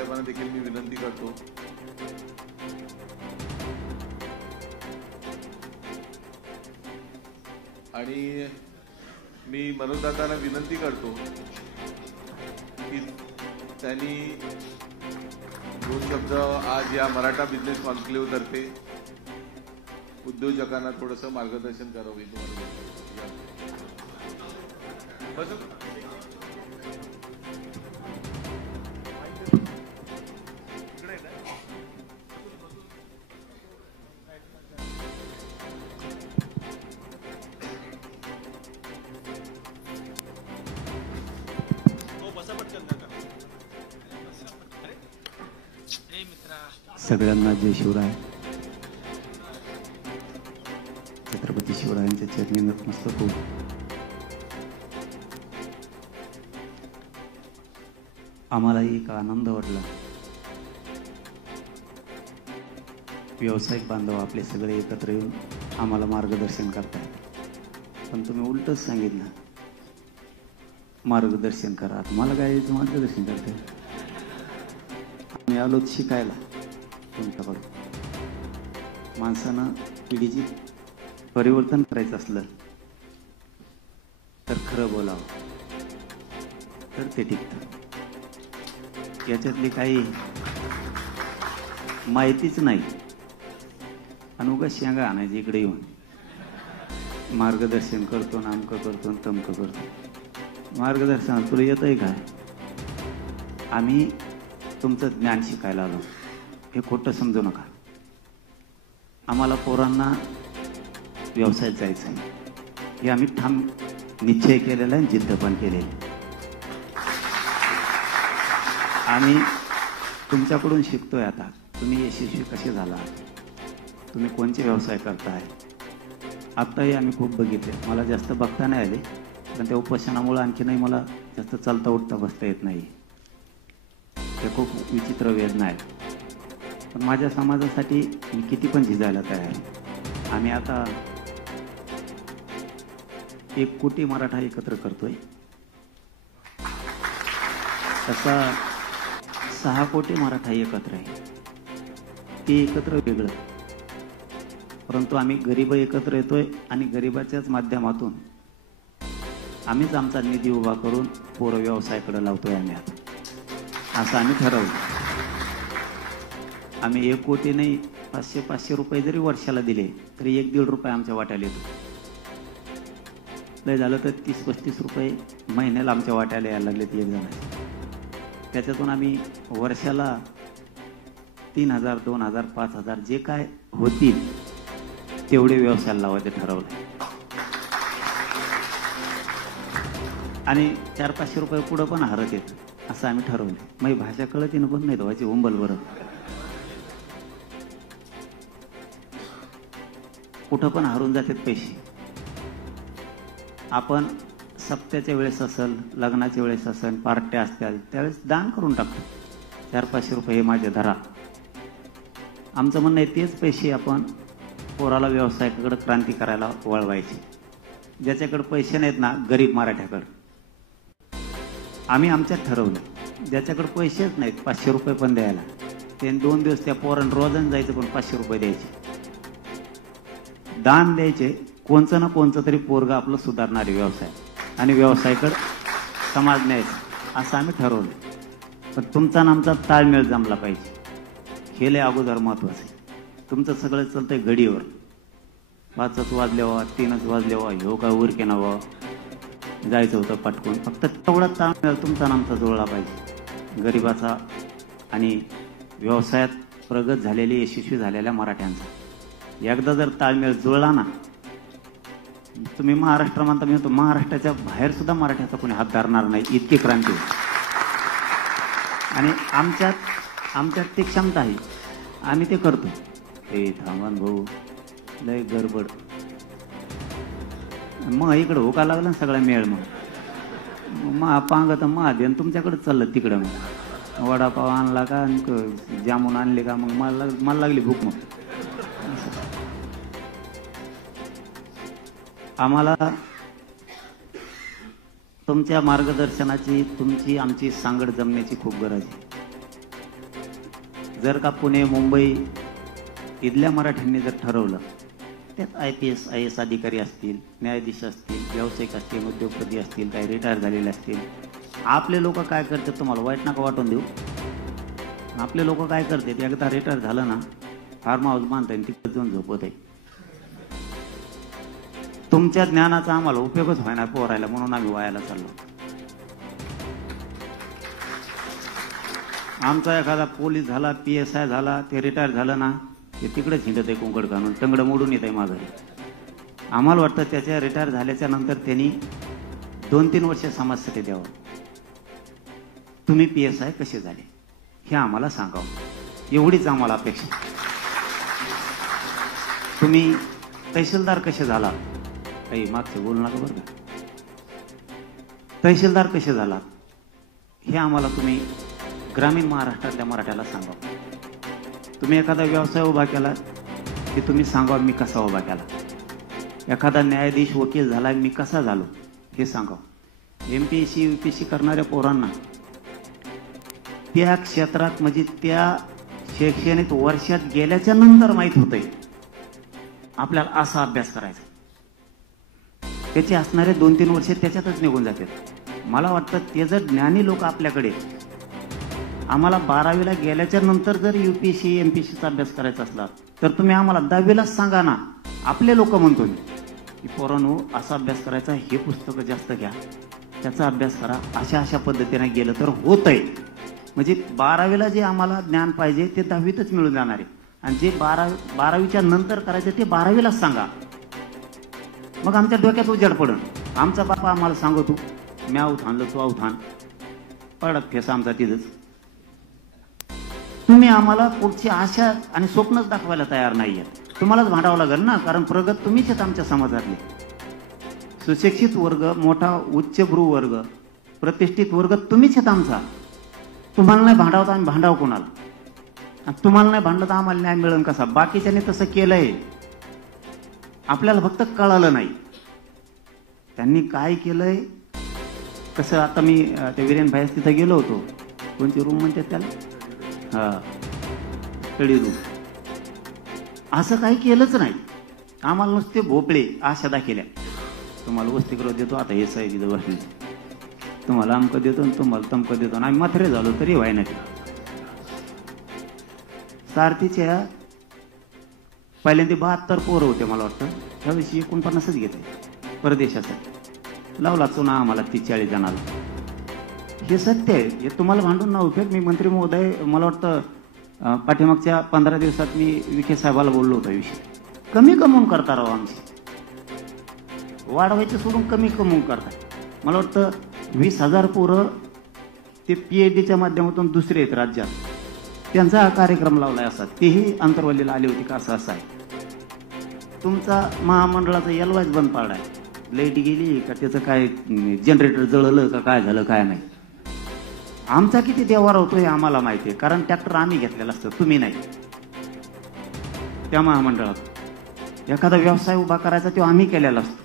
साहेबांना देखील मी विनंती करतो आणि मी मनोजदादांना विनंती करतो की त्यांनी 2 शब्द आज या मराठा बिझनेस कॉन्क्लेव्ह तर्फे उद्योजकांना थोडंसं मार्गदर्शन करावे. सगळ्यांना जय शिवराय. छत्रपती शिवरायांच्या चरणी नतमस्तक होऊ. आम्हालाही एक आनंद वाटला. व्यावसायिक बांधव आपले सगळे एकत्र येऊन आम्हाला मार्गदर्शन करतात. पण तुम्ही उलटच सांगितलं, मार्गदर्शन करा. तुम्हाला काय याचं मार्गदर्शन करते? आम्ही आलो शिकायला तुमच्याकडून. माणसानं पिढीची परिवर्तन करायचं असलं तर खरं बोलावं, तर ते टिकतं. याच्यातली काही माहितीच नाही आणि उगाच शेंगा आणायची इकडे येऊन मार्गदर्शन करतो, नामकं करतो, तमकं करतो. मार्गदर्शन तुला येतंय काय? आम्ही तुमचं ज्ञान शिकायला आलो, हे खोटं समजू नका. आम्हाला पोरांना व्यवसायात जायचं आहे, हे आम्ही ठाम निश्चय केलेला आहे, जिद्द पण केलेली. आम्ही तुमच्याकडून शिकतोय. आता तुम्ही यशस्वी कसे झाला, तुम्ही कोणते व्यवसाय करताय, आत्ताही आम्ही खूप बघितले. मला जास्त बघता नाही आले, पण त्या उपोषणामुळे आणखीनही मला जास्त चालता उठता बसता येत नाही. हे खूप विचित्र वेदना आहेत. पण माझ्या समाजासाठी मी किती पण झिजायला तयार आहे. आम्ही आता 1 कोटी मराठा एकत्र करतोय. तसा 6 कोटी मराठा एकत्र आहे. ते एकत्र वेगळं, परंतु आम्ही गरीब एकत्र येतोय आणि गरिबाच्याच माध्यमातून आम्हीच आमचा निधी उभा करून पोरं व्यवसायाकडे लावतोय. आम्ही आता असं आम्ही ठरवलं. आम्ही 1 कोटी नाही, 500-500 रुपये जरी वर्षाला दिले तरी 1-1.5 रुपये आमच्या वाट्याला येतो. लय झालं तर 30-35 रुपये महिन्याला आमच्या वाट्याला यायला लागले ते एक जण. त्याच्यातून आम्ही वर्षाला 3,000, 2,000, 5,000 जे काय होतील तेवढे व्यवसायाला लावायचं ठरवलं. आणि 400-500 रुपये पुढं पण हरत येत असं आम्ही ठरवलं. मग भाषा कळत ना पण नाही व्हायची उंबल बरं. कुठं पण हरून जातात पैसे. आपण सप्त्याच्या वेळेस असेल, लग्नाच्या वेळेस असेल, पार्ट्या असतील त्यावेळेस दान करून टाकतो. 400-500 रुपये हे माझे धरा. आमचं म्हणणं आहे तेच पैसे आपण पोराला व्यवसायाकडे क्रांती करायला वळवायचे. ज्याच्याकडे पैसे नाहीत ना, गरीब मराठ्याकडे. आम्ही आमच्यात ठरवलं, ज्याच्याकडे पैसेच नाहीत 500 रुपये पण द्यायला, त्याने 2 दिवस त्या पोरानं रोजन जायचं पण 500 रुपये द्यायचे, दान द्यायचे. कोणचं ना कोणचं तरी पोरगा आपलं सुधारणारे व्यवसाय आणि व्यवसायाकडे समाज न्यायचं असं आम्ही ठरवलं. पण तुमचा आणि आमचा ताळमेळ जमला पाहिजे, हे लय अगोदर महत्वाचं आहे. तुमचं सगळं चालतंय घडीवर. 5च वाजल्यावर, 3च वाजल्यावर, ह्यो काय उरके नावं जायचं होतं पटकून. फक्त तेवढा ताळमेळ तुमचा आणि आमचा जुळला पाहिजे, गरिबाचा आणि व्यवसायात प्रगत झालेली यशस्वी झालेल्या मराठ्यांचा. एकदा जर ताळमेळ जुळला ना, तुम्ही महाराष्ट्र म्हणता, मी म्हणतो महाराष्ट्राच्या बाहेर सुद्धा मराठ्याचा कोणी हात धरणार नाही, इतकी क्रांती. आणि आमच्यात ती क्षमता आहे, आम्ही ते करतो. हे थांबन भाऊ, लय गडबड. मग इकडं होका लागला ना सगळा मेळ. मग पांग तर महादेन तुमच्याकडे चाललं तिकडं. मग वडापाव आणला का, जामून आणले का, मग मला लागली भूक. मग आम्हाला तुमच्या मार्गदर्शनाची, तुमची आमची सांगड जमण्याची खूप गरज आहे. जर का पुणे मुंबई इथल्या मराठ्यांनी जर ठरवलं, त्यात IPS IAS अधिकारी असतील, न्यायाधीश असतील, व्यावसायिक असतील, उद्योगपती असतील, काही रिटायर झालेले असतील, आपले लोक काय करतात तुम्हाला वाईट नका वाटून देऊ. आपले लोक काय करतात, एकदा रिटायर झालं ना फार्म हाऊस बांधता येईल, तिकडे जाऊन झोपत आहे. तुमच्या ज्ञानाचा आम्हाला उपयोगच व्हायना पोरायला, म्हणून आम्ही वायाला चाललो. आमचा एखादा पोलीस झाला, PSI झाला, ते रिटायर झालं ना, ते तिकडेच हिंडत आहे कुंकड काढून, टंगडं मोडून येत आहे माघारी. आम्हाला वाटतं त्याच्या रिटायर झाल्याच्या नंतर त्यांनी 2-3 वर्ष समाजासाठी द्यावं. तुम्ही PSI कसे झाले हे आम्हाला सांगावं, एवढीच आम्हाला अपेक्षा. तुम्ही तहसीलदार कसे झाला, काही मागचे बोलू नका बरं का. तहसीलदार कसे झाला हे आम्हाला तुम्ही ग्रामीण महाराष्ट्रातल्या मराठ्याला सांगा. तुम्ही एखादा व्यवसाय उभा केला की तुम्ही सांगा मी कसा उभा केला. एखादा न्यायाधीश वकील झाला मी कसा झालो हे सांगा. MPSC UPSC करणाऱ्या पोरांना त्या क्षेत्रात म्हणजे त्या शैक्षणिक वर्षात गेल्याच्या नंतर माहीत होतंय आपल्याला असा अभ्यास करायचा. त्याचे असणारे 2-3 वर्ष त्याच्यातच निघून जातात. मला वाटतं ते जर ज्ञानी लोक आपल्याकडे, आम्हाला 12वीला गेल्याच्या नंतर जर UPSC MPSCचा अभ्यास करायचा असला तर तुम्ही आम्हाला 10वीलाच सांगा ना. आपले लोक म्हणतो मी की पोरांनो असा अभ्यास करायचा, हे पुस्तकं जास्त घ्या, त्याचा अभ्यास करा, अशा पद्धतीने गेलं तर होतंय. म्हणजे 12वीला जे आम्हाला ज्ञान पाहिजे ते 10वीतच मिळून जाणार आहे. आणि जे 12वीच्या नंतर करायचं ते 12वीलाच सांगा. मग आमच्या डोक्यात उजेड पडून आमचा बापा आम्हाला सांगतो मी आऊत आणलं तू आऊत आण, पडत फेस आमचा तिथंच. तुम्ही आम्हाला पुढची आशा आणि स्वप्नच दाखवायला तयार नाहीये. तुम्हालाच भांडावं लागेल ना, कारण प्रगत तुम्हीच आहेत आमच्या समाजातले. सुशिक्षित वर्ग, मोठा उच्चभ्रू वर्ग, प्रतिष्ठित वर्ग तुम्हीच आहेत आमचा. तुम्हाला नाही भांडावं तर आम्ही भांडावं कोणाला. तुम्हाला नाही भांडलं तर आम्हाला न्याय मिळेल कसा. बाकीच्याने तसं केलंय, आपल्याला फक्त कळालं नाही त्यांनी काय केलंय कसं. आता मी त्या वीरेन भाई तिथं गेलो होतो, कोणती रूम म्हणतात त्याला, स्टडी रूम. असं काही केलंच नाही. आम्हाला नुसते भोपळे आशा दाखवल्या, तुम्हाला वसतिगृह देतो, आता हे साहेब बसले, तुम्हाला अमकं देतो आणि तुम्हाला तमकं देतो. आणि आम्ही म्हातारे झालो तरी व्हायना. सारथीच्या पहिल्यांदा 72 पोरं होते मला वाटतं, त्यावेळी 49च घेतले परदेशासाठी. लावला चुना आम्हाला 30-40 जणाला. हे सत्य आहे, हे तुम्हाला भांडून ना उपयोग. मी मंत्री महोदय मला वाटतं पाठीमागच्या 15 दिवसात मी विखे साहेबाला बोललो होतो विषय. कमी कमवून करता राव, आमची वाढवायचं सोडून कमी कमवून करताय. मला वाटतं 20,000 पोरं ते PhDच्या माध्यमातून दुसरे आहेत राज्यात, त्यांचा हा कार्यक्रम लावलाय असा. तेही अंतरवलीला आले होते का असं आहे. तुमचा महामंडळाचा एलवायच बंद पाडलाय, लाईट गेली का त्याचं काय जनरेटर जळलं का काय झालं काय नाही. आमचा किती व्यवहार होतोय आम्हाला माहिती आहे, कारण ट्रॅक्टर आम्ही घेतलेला असतं, तुम्ही नाही. त्या महामंडळात एखादा व्यवसाय उभा करायचा तो आम्ही केलेला असतो.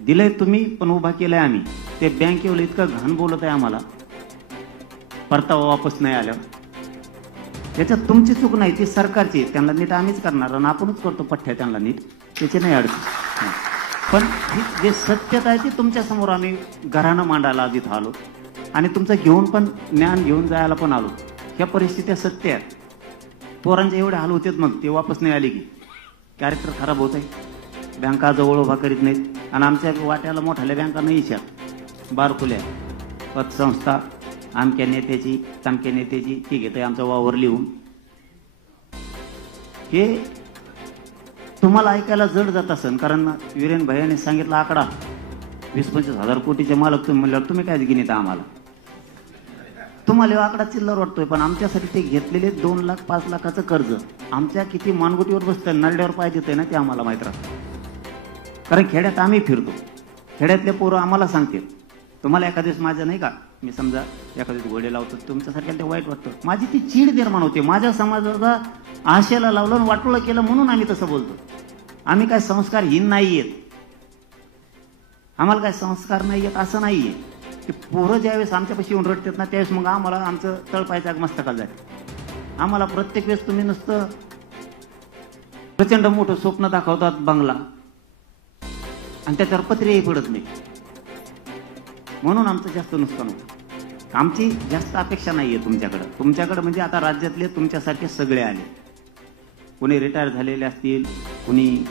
दिलंय तुम्ही पण उभा केलाय आम्ही. ते बँकेवर इतकं घाण बोलत आहे आम्हाला, परतावा वापस नाही आल्यावर. त्याच्यात तुमची चूक नाही, ती सरकारची. त्यांना नीट आम्हीच करणार आणि आपणच करतो पठ्ठ्या त्यांना नीट, त्याची नाही अडचण. पण जे सत्यता आहे ती तुमच्या समोर आम्ही घरानं मांडायला आधी आलो आणि तुमचं घेऊन पण ज्ञान घेऊन जायला पण आलो. ह्या परिस्थित्या सत्य आहेत. पोरांचे एवढे हाल होतेच, मग ते वापस नाही आले की कॅरेक्टर खराब होत आहे. बँका जवळ उभा करीत नाहीत आणि आमच्या वाट्याला मोठ्याल्या बँका नाही इच्छा बारकुल्या पतसंस्था आमक्या नेत्याची तमक्या नेत्याची ती घेत आहे आमचा वावर लिहून. हे तुम्हाला ऐकायला जड जात असेल, कारण वीरेन भैयाने सांगितला आकडा 20-25 हजार कोटीचे मालक तुम्ही म्हणल्यावर तुम्ही काय गिनीता आम्हाला. तुम्हाला आकडा चिल्लर वाटतोय, पण आमच्यासाठी ते घेतलेले 2 लाख 5 लाखाचं कर्ज आमच्या किती मानगुटीवर बसतं, नरड्यावर पाय देतंय ना ते आम्हाला माहित राहतं. कारण खेड्यात आम्ही फिरतो, खेड्यातले पोरं आम्हाला सांगतील. तुम्हाला एखाद्या दिवस माझं नाही का, मी समजा एखाद्या दिवस घोडे लावतो, तुमच्यासारख्या ते वाईट वाटतं. माझी ती चीड निर्माण होते. माझ्या समाजाचा आशेला लावलं आणि वाटोळं केलं म्हणून आम्ही तसं बोलतो. आम्ही काय संस्कारहीन नाही आहेत, आम्हाला काय संस्कार नाही आहेत असं नाहीये. ते पोरं ज्यावेळेस आमच्यापाशी येऊन रडतात ना त्यावेळेस मग आम्हाला आमचं तळपायचं मस्तकाला जाते. आम्हाला प्रत्येक वेळेस तुम्ही नुसतं प्रचंड मोठं स्वप्न दाखवतात बंगला आणि त्याच्यावर पत्रेही पडत नाही, म्हणून आमचं जास्त नुकसान होतं. आमची जास्त अपेक्षा नाहीये तुमच्याकडे म्हणजे आता राज्यातले तुमच्यासारखे सगळे आले, कोणी रिटायर झालेले असतील, कोणी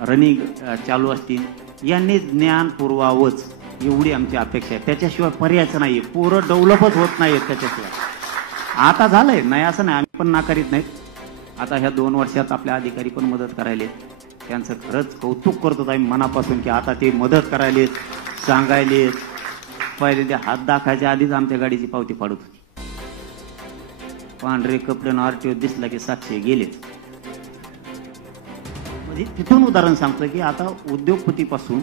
रनिंग चालू असतील, यांनी ज्ञान पुरवावंच एवढी आमची अपेक्षा आहे. त्याच्याशिवाय पर्यायच नाहीये. पोरं डेव्हलपच होत नाहीत त्याच्याशिवाय. आता झालंय नाही असं नाही, आम्ही पण नाकारीत नाहीत. आता ह्या 2 वर्षात आपल्या अधिकारी पण मदत करायले, त्यांचं खरंच कौतुक करतो आम्ही मनापासून की आता ते मदत करायलेत, सांगायलेत. पहिले ते हात दाखायच्या आधीच आमच्या गाडीची पावती पाडत होती. पांढरे कपडे आरटीओ दिसला की साक्षी गेले. म्हणजे तिथून उदाहरण सांगतो की आता उद्योगपतीपासून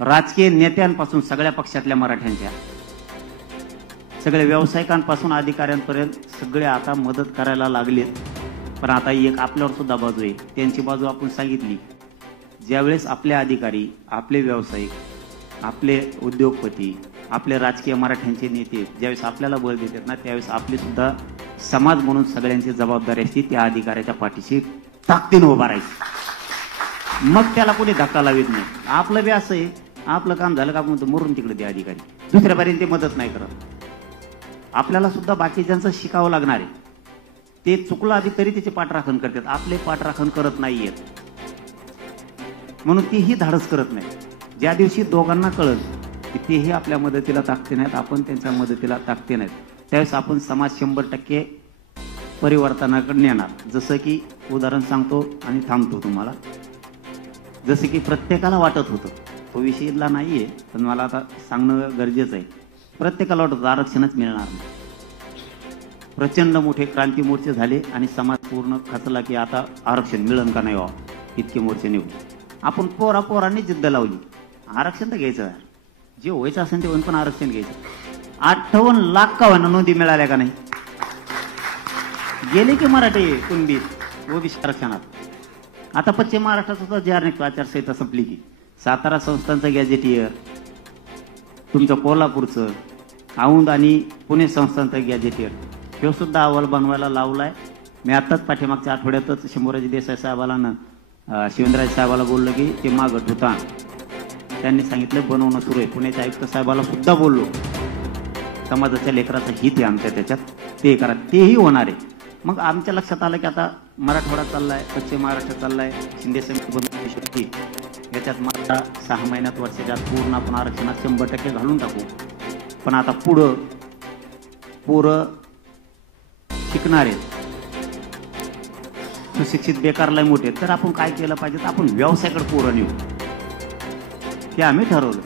राजकीय नेत्यांपासून सगळ्या पक्षातल्या मराठ्यांच्या सगळ्या व्यावसायिकांपासून अधिकाऱ्यांपर्यंत सगळे आता मदत करायला लागलेत. पण आता एक आपल्यावर सुद्धा बाजू आहे, त्यांची बाजू आपण सांगितली. ज्यावेळेस आपले अधिकारी, आपले व्यावसायिक, आपले उद्योगपती, आपले राजकीय मराठ्यांचे नेते ज्यावेळेस आपल्याला बळ देतात ना, त्यावेळेस आपली सुद्धा समाज म्हणून सगळ्यांची जबाबदारी असते त्या अधिकाऱ्याच्या पाठीशी ताकदीनं उभा राहायचं. मग त्याला कोणी धक्का लावित नाही. आपलं बी असं आहे, आपलं काम झालं का आपण म्हणतो मरून तिकडे ते अधिकारी, दुसऱ्या बारीने ते मदत नाही करत. आपल्याला सुद्धा बाकीच्यांचं शिकावं लागणार आहे. ते चुकलं आधी तरी त्याचे पाठराखण करतात, आपले पाठराखण करत नाहीयेत, म्हणून तीही धाडस करत नाही. ज्या दिवशी दोघांना कळत की तेही आपल्या मदतीला ताकते नाहीत, आपण त्यांच्या मदतीला ताकते नाहीत, त्यावेळेस आपण समाज 100% परिवर्तनाकडे नेणार. जसं की उदाहरण सांगतो आणि थांबतो तुम्हाला. जसं की प्रत्येकाला वाटत होतं, तो विषयला नाहीये पण मला आता सांगणं गरजेचं आहे. प्रत्येकाला वाटत होतं आरक्षणच मिळणार नाही. प्रचंड मोठे क्रांती मोर्चे झाले आणि समाज पूर्ण खचला की आता आरक्षण मिळेल का नाही व्हावं, इतके मोर्चे निघून आपण पोरांनी जिद्द लावली. आरक्षण तर घ्यायचं, जे व्हायचं असेल ते होईन, पण आरक्षण घ्यायचं. 58 लाख का व्हायना नोंदी मिळाल्या का नाही? गेले की मराठी कुणबीत ओबीसी आरक्षणात. आता पश्चिम महाराष्ट्रात सुद्धा जे आचारसंहिता संपली की सातारा संस्थांचं गॅजेटियर, तुमचं कोल्हापूरचं, औंध आणि पुणे संस्थांचं गॅजेटियर, हे सुद्धा अहवाल बनवायला लावलाय. मी आताच पाठीमागच्या आठवड्यातच शंभूराज देसाई साहेबाला शिवेंद्रराज साहेबाला बोललो की ते मागत होता, त्यांनी सांगितलं बनवणं सुरू आहे. पुण्याच्या आयुक्त साहेबाला सुद्धा बोललो, समाजाच्या लेकराचं हित आहे आमच्या त्याच्यात, ते करा, तेही होणार आहे. मग आमच्या लक्षात आलं की आता मराठवाडा चाललाय, पश्चिम महाराष्ट्र चाललाय, शिंदे समिती बनवू शकते, याच्यात मला 6 महिन्यात वर्षाच्या पूर्ण आपण आरक्षणात 100% घालून टाकू. पण आता पुढं पोरं शिकणार आहेत, सुशिक्षित बेकारला मोठे, तर आपण काय केलं पाहिजे, तर आपण व्यवसायाकडे पोरं नेऊ, ते आम्ही ठरवलं.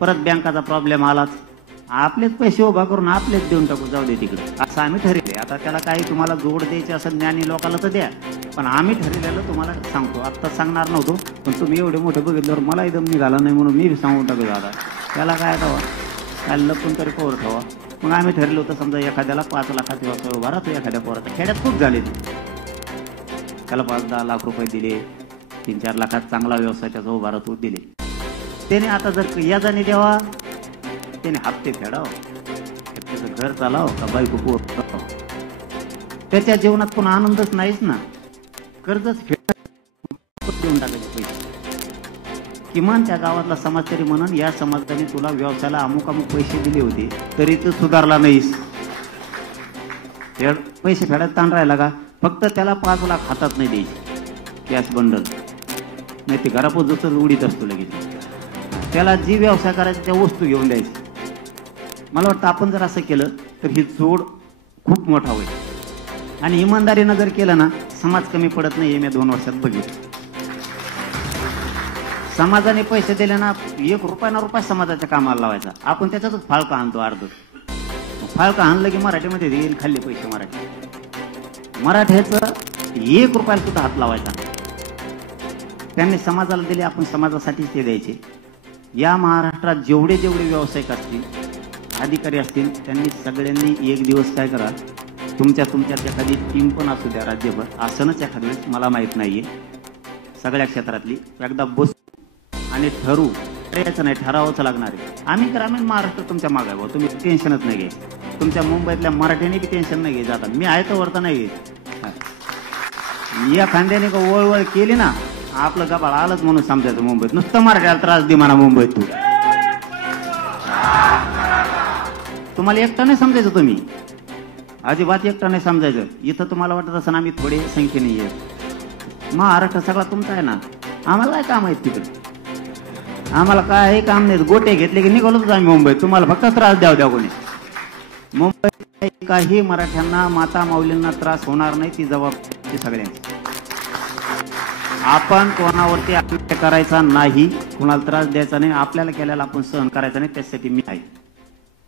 परत बँकाचा प्रॉब्लेम आलाच, आपलेच पैसे उभा करून आपलेच देऊन टाकू, जाऊ दे तिकडे, असं आम्ही ठरवले. आता त्याला काही तुम्हाला जोड द्यायचे असं ज्ञानी लोकांना तर द्या, पण आम्ही ठरलेलं तुम्हाला सांगतो. आत्ता सांगणार नव्हतो, पण तुम्ही एवढे मोठे बघितल्यावर मला एकदम निघाला नाही म्हणून मी सांगून टाकू. दादा त्याला काय ठेवा, काय लपून तरी कवर ठेवा. मग आम्ही ठरलं होतं, समजा एखाद्याला 5 लाखात व्यवसाय उभा राहतो, एखाद्या पोराचा खेड्यात खूप झाले, त्याला 5-10 लाख रुपये दिले, 3-4 लाखात चांगला व्यवसाय त्याचा उभा राहतो दिले. त्याने आता जर याजाने द्यावा, त्याने हप्ते फेडाव, त्याचं घर चालाव का बायको पोर, त्याच्या जीवनात पण आनंदच नाहीच ना. कर्जच देऊन टाकायचे पैसे. किमान त्या गावातला समाज तरी म्हणून या समाजाने तुला व्यवसायाला अमुक पैसे दिले होते तरी तू सुधारला नाहीस, पैसे फेडायला ताण राहिला का? फक्त त्याला 5 लाख हातात नाही द्यायचे कॅश बंडल, नाही ते घरापोच उडीत असतो लगेच. त्याला जी व्यवसाय करायचा त्या वस्तू घेऊन द्यायची. मला वाटतं आपण जर असं केलं तर ही जोड खूप मोठा होईल. आणि इमानदारीनं जर केलं ना, समाज कमी पडत नाही. हे मी 2 वर्षात बघितलं. समाजाने पैसे दिले ना, 1 रुपया ना रुपया समाजाच्या कामाला लावायचा, आपण त्याच्यातच फाळका आणतो. अर्ध फाळका आणलं की मराठीमध्ये येईल खाल्ले पैसे. मराठ्याचं 1 रुपयाला सुद्धा हात लावायचा. त्यांनी समाजाला दिले, आपण समाजासाठीच ते द्यायचे. या महाराष्ट्रात जेवढे व्यावसायिक असतील, अधिकारी असतील, त्यांनी सगळ्यांनी एक दिवस काय करा, तुमच्यात एखादी टीम पण असू द्या राज्यभर, असणच एखाद्या वेळेस मला माहित नाहीये, सगळ्या क्षेत्रातली एकदा बस आणि ठरवू. यायचं नाही, ठरावंच लागणार आहे. आम्ही ग्रामीण महाराष्ट्र तुमच्या मागे, तुम्ही टेन्शनच नाही घ्यायचं. तुमच्या मुंबईतल्या मराठ्याने बी टेन्शन नाही घ्यायचं. आता मी आहे तर वरता नाही घ्यायचं. या खांद्याने का वळवळ केली ना आपलं गबाळ आलंच म्हणून समजायचं. मुंबईत नुसतं मराठ्याला त्रास दे म्हणा. मुंबईत तुम्हाला एकटा नाही समजायचं. तुम्ही अजिबात एकटा नाही समजायचं. इथं तुम्हाला वाटत असं आम्ही थोडे संख्येने येत. महाराष्ट्र सगळा तुमचा आहे ना. आम्हाला काय काम आहेत तिकडे. आम्हाला काय काम नाही. गोटे घेतले की निघालोच आम्ही मुंबईत. तुम्हाला फक्त त्रास द्या कोणी. मुंबईत काही मराठ्यांना माता माऊलींना त्रास होणार नाही. ती जबाबदारी सगळ्यांची. आपण कोणावरती अन्याय करायचा नाही. कोणाला त्रास द्यायचा नाही. आपल्याला केल्याला आपण सहन करायचा नाही. त्यासाठी मी आहे.